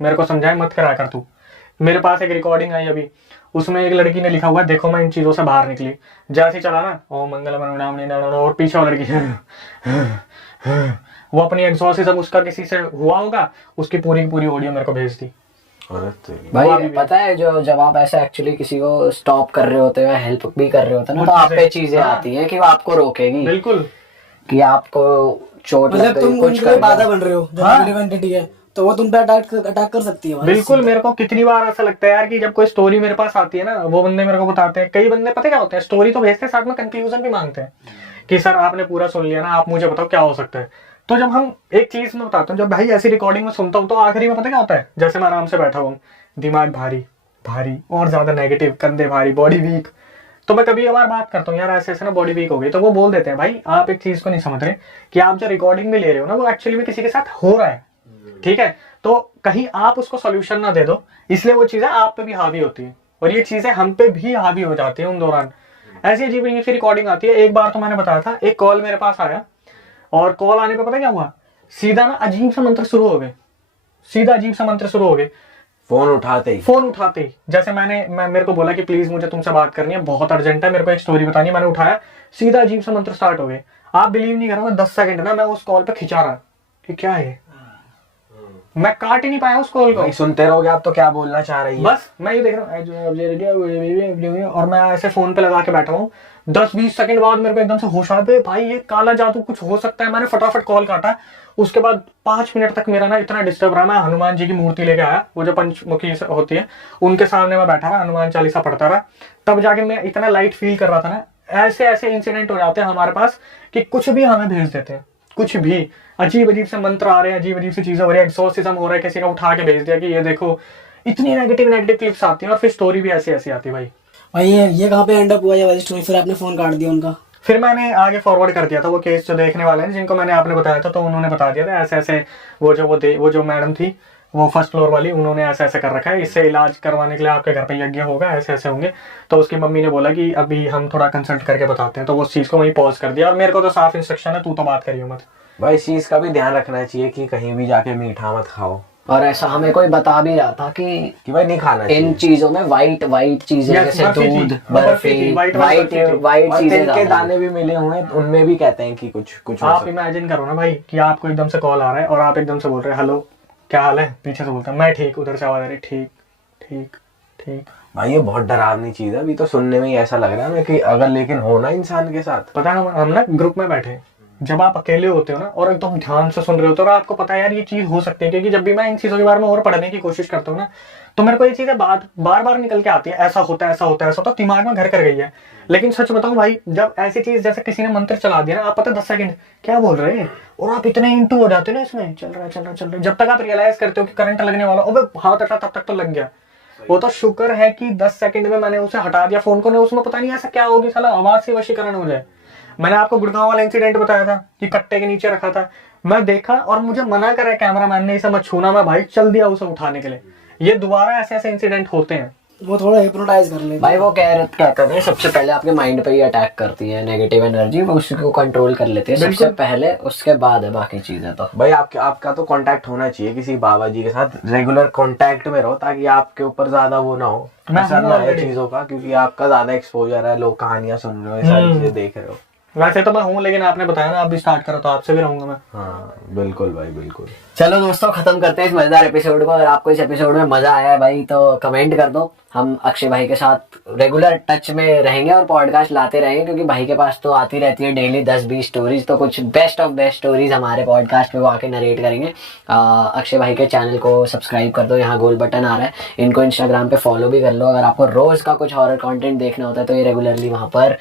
मेरे को समझाए मत करा कर तू। मेरे पास एक रिकॉर्डिंग आई अभी, उसमें एक लड़की ने लिखा हुआ है, देखो मैं इन चीजों से बाहर निकली, जैसे चला ना ओम मंगलम, और पीछे वो लड़की वो अपनी एग्जॉर्सिज्म उसका किसी से हुआ होगा, उसकी पूरी की पूरी ऑडियो मेरे को भेज दी। भाई पता है, जो जब आप ऐसे एक्चुअली किसी को स्टॉप कर रहे होते हो, हेल्प भी कर रहे होते हो ना, तो आप पे चीजें आती हैं कि वो आपको रोकेगी, बिल्कुल, कि आपको चोट लग मतलब गई, तुम कुछ उनके कर लिए गया। बाधा बन रहे हो, जो नेगेटिव एंटिटी है, तो वो तुम पे अटैक कर सकती है भाई। बिल्कुल। मेरे को कितनी बार ऐसा लगता है यार कि जब कोई स्टोरी मेरे पास आती है ना, वो बंदे मेरे को बताते हैं, कई बंदे पता क्या होते हैं, स्टोरी तो भेजते हैं, साथ में कंक्लूजन भी मांगते हैं कि सर आपने पूरा सुन लिया ना, आप मुझे बताओ क्या हो सकता है। तो जब हम एक चीज में बताता हूँ, जब भाई ऐसी रिकॉर्डिंग में सुनता हूँ, तो आखिरी में पता क्या होता है, जैसे मैं आराम से बैठा हूँ, दिमाग भारी भारी और ज्यादा नेगेटिव, कंधे भारी, बॉडी वीक, तो मैं कभी कभार बात करता हूँ यार ऐसे ऐसे ना बॉडी वीक हो गई, तो वो बोल देते हैं भाई आप एक चीज को नहीं समझ रहे कि आप जो रिकॉर्डिंग में ले रहे हो ना, वो एक्चुअली में किसी के साथ हो रहा है, ठीक है, तो कहीं आप उसको सोल्यूशन ना दे दो, इसलिए वो चीजें आप पे भी हावी होती है, और ये चीजें हम पे भी हावी हो जाती है उन दौरान। ऐसी अजीब अजीब सी रिकॉर्डिंग आती है। एक बार तो मैंने बताया था, एक कॉल मेरे पास आया, और कॉल आने पर पता क्या हुआ, सीधा ना अजीब सा मंत्र शुरू हो गए, सीधा अजीब सा मंत्र शुरू हो गए फोन उठाते ही। जैसे मेरे को बोला कि प्लीज मुझे तुमसे बात करनी है, बहुत अर्जेंट है, मेरे को एक स्टोरी बतानी है। मैंने उठाया, सीधा अजीब सा मंत्र स्टार्ट हो गए। आप बिलीव नहीं करोगे, 10 सेकंड ना मैं उस कॉल पे खिंचा रहा कि क्या है, मैं काट ही नहीं पाया उस कॉल को। सुनते रहोगे आप तो क्या बोलना चाह रही है, बस मैं ये देख रहा हूँ, और मैं ऐसे फोन पे लगा के बैठा हूँ। 10-20 सेकंड बाद मेरे को एकदम से होश आ गया, भाई ये काला जादू कुछ हो सकता है। मैंने फटाफट कॉल काटा। उसके बाद 5 मिनट तक मेरा ना इतना डिस्टर्ब रहा, मैं हनुमान जी की मूर्ति लेके आया, वो जो पंचमुखी होती है उनके सामने मैं बैठा रहा, हनुमान चालीसा पढ़ता रहा, तब जाके मैं इतना लाइट फील कर रहा था ना। ऐसे ऐसे इंसिडेंट हो जाते हैं हमारे पास कि कुछ भी हमें भेज देते हैं, कुछ भी अजीब अजीब से मंत्र आ रहे हैं, अजीब अजीब सी चीजें हो रही है, एक्सोर्सिज्म हो रहा है, किसी का उठा के भेज दिया कि ये देखो, इतनी नेगेटिव क्लिप्स आती हैं, और फिर स्टोरी भी ऐसी ऐसी आती है भाई। भाई ये कहाँ पे एंड अप हुआ ये वाली स्टोरी? फिर आपने फोन काट दिया उनका? फिर मैंने आगे फॉरवर्ड कर दिया था वो केस, जो देखने वाले हैं जिनको मैंने आपने बताया था, तो उन्होंने बता दिया था ऐसे ऐसे, वो जो मैडम थी वो फर्स्ट फ्लोर वाली, उन्होंने ऐसे ऐसे कर रखा है, इससे इलाज करवाने के लिए आपके घर पे यज्ञ होगा, ऐसे ऐसे होंगे। तो उसकी मम्मी ने बोला कि अभी हम थोड़ा कंसल्ट करके बताते हैं, तो वो उस चीज को वहीं पॉज कर दिया। और मेरे को तो साफ इंस्ट्रक्शन है, तू तो बात करियो मत। भाई इस चीज का भी ध्यान रखना चाहिए कि कहीं भी जाके मीठा मत खाओ। और ऐसा हमें कोई बता भी रहा था कि भाई नहीं खाना चाहिए इन चीजों में वाइट चीजें, Yes, जैसे बर्फी थी, दूध, बर्फी थी, बर्फी, white वाइट और चीजें तिल के ज्यादा दाने भी मिले हुए हैं, उनमें भी कहते हैं कि कुछ हो आप सकता इमेजिन करो ना भाई कि आपको एकदम से कॉल आ रहा है और आप एकदम से बोल रहे हैं हेलो क्या हाल है, पीछे से बोलता है मैं ठीक, उधर से आवाज आ रही ठीक ठीक ठीक। है। भाई ये बहुत डरावनी चीज है। अभी तो सुनने में ही ऐसा लग रहा है कि अगर लेकिन होना इंसान के साथ। पता है हम ना ग्रुप में बैठे, जब आप अकेले होते हो ना और एकदम ध्यान से सुन रहे होते हो और आपको पता है यार ये चीज हो सकती है, क्योंकि जब भी मैं इन चीजों के बारे में और पढ़ने की कोशिश करता हूँ ना, तो मेरे को ये चीजें बार बार निकल के आती है, ऐसा होता है ऐसा होता है ऐसा होता है, दिमाग में घर कर गई है। लेकिन सच बताऊं भाई, जब ऐसी चीज जैसे किसी ने मंत्र चला दिया ना, आप पता 10 सेकंड क्या बोल रहे हैं और आप इतने इंटू हो जाते हो ना इसमें, चल रहा है, जब तक आप रियलाइज करते हो कि करंट लगने वाला, अबे हाथ हटा तब तक तो लग गया। वो तो शुक्र है कि 10 सेकंड में मैंने उसे हटा दिया फोन को, नहीं उसमें पता नहीं ऐसा क्या होगी, साला आवाज से वशीकरण हो जाए। मैंने आपको गुड़गांव वाला इंसिडेंट बताया था कि कट्टे के नीचे रखा था, मैं देखा और मुझे मना करा कैमरामैन ने इसे मत छूना, मैं भाई चल दिया उसे उठाने के लिए। ये दोबारा ऐसे ऐसे इंसिडेंट होते हैं। वो थोड़ा हिप्नोटाइज कर ले भाई। वो कहते हैं सबसे पहले आपके माइंड पे ही अटैक करती है नेगेटिव एनर्जी, वो उसी को कंट्रोल कर लेती है सबसे पहले, उसके बाद है बाकी चीजें। तो भाई आपका तो कांटेक्ट होना चाहिए किसी बाबा जी के साथ, रेगुलर कांटेक्ट में रहो ताकि आपके ऊपर ज्यादा वो ना हो असर ना आए चीजों का, क्योंकि आपका ज्यादा एक्सपोजर है, लोग कहानियां सुन रहे हो, ये सारी चीजें देख रहे हो। वैसे तो मैं हूँ, लेकिन आपने बताया ना आप भी स्टार्ट करो तो आपसे भी रहूंगा मैं। हाँ बिल्कुल भाई बिल्कुल। चलो दोस्तों, खत्म करते हैं इस मजेदार एपिसोड को। अगर आपको इस एपिसोड में मजा आया है भाई तो कमेंट कर दो, हम अक्षय भाई के साथ रेगुलर टच में रहेंगे और पॉडकास्ट लाते रहेंगे, क्योंकि भाई के पास तो आती रहती है डेली 10-20 स्टोरीज। तो कुछ बेस्ट ऑफ बेस्ट स्टोरीज हमारे पॉडकास्ट पे वो आके नरेट करेंगे। अक्षय भाई के चैनल को सब्सक्राइब कर दो, यहाँ गोल बटन आ रहा है। इनको इंस्टाग्राम पे फॉलो भी कर लो। अगर आपको रोज का कुछ हॉरर कंटेंट देखना होता है तो ये रेगुलरली वहाँ पर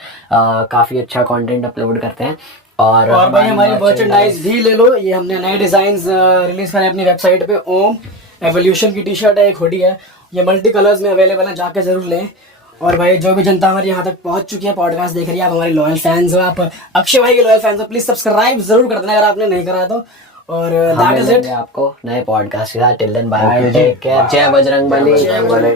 काफ़ी अच्छा कंटेंट अपलोड करते हैं। और भाई हमारी मर्चेंडाइज भी ले लो, ये हमने नए डिजाइन रिलीज करे अपनी वेबसाइट पे। ओम एवोल्यूशन की टी शर्ट है, एक हुडी है, ये मल्टी कलर्स में अवेलेबल है, जाके जरूर लें। और भाई जो भी जनता हमारी यहाँ तक पहुंच चुकी है पॉडकास्ट देख रही है, आप हमारे लॉयल फैंस हो, आप अक्षय भाई के लॉयल फैंस हो, प्लीज सब्सक्राइब जरूर कर देना अगर आपने नहीं करा तो। और दैट इज इट, आपको नए पॉडकास्ट के साथ। Till then bye, take care, जय बजरंगबली।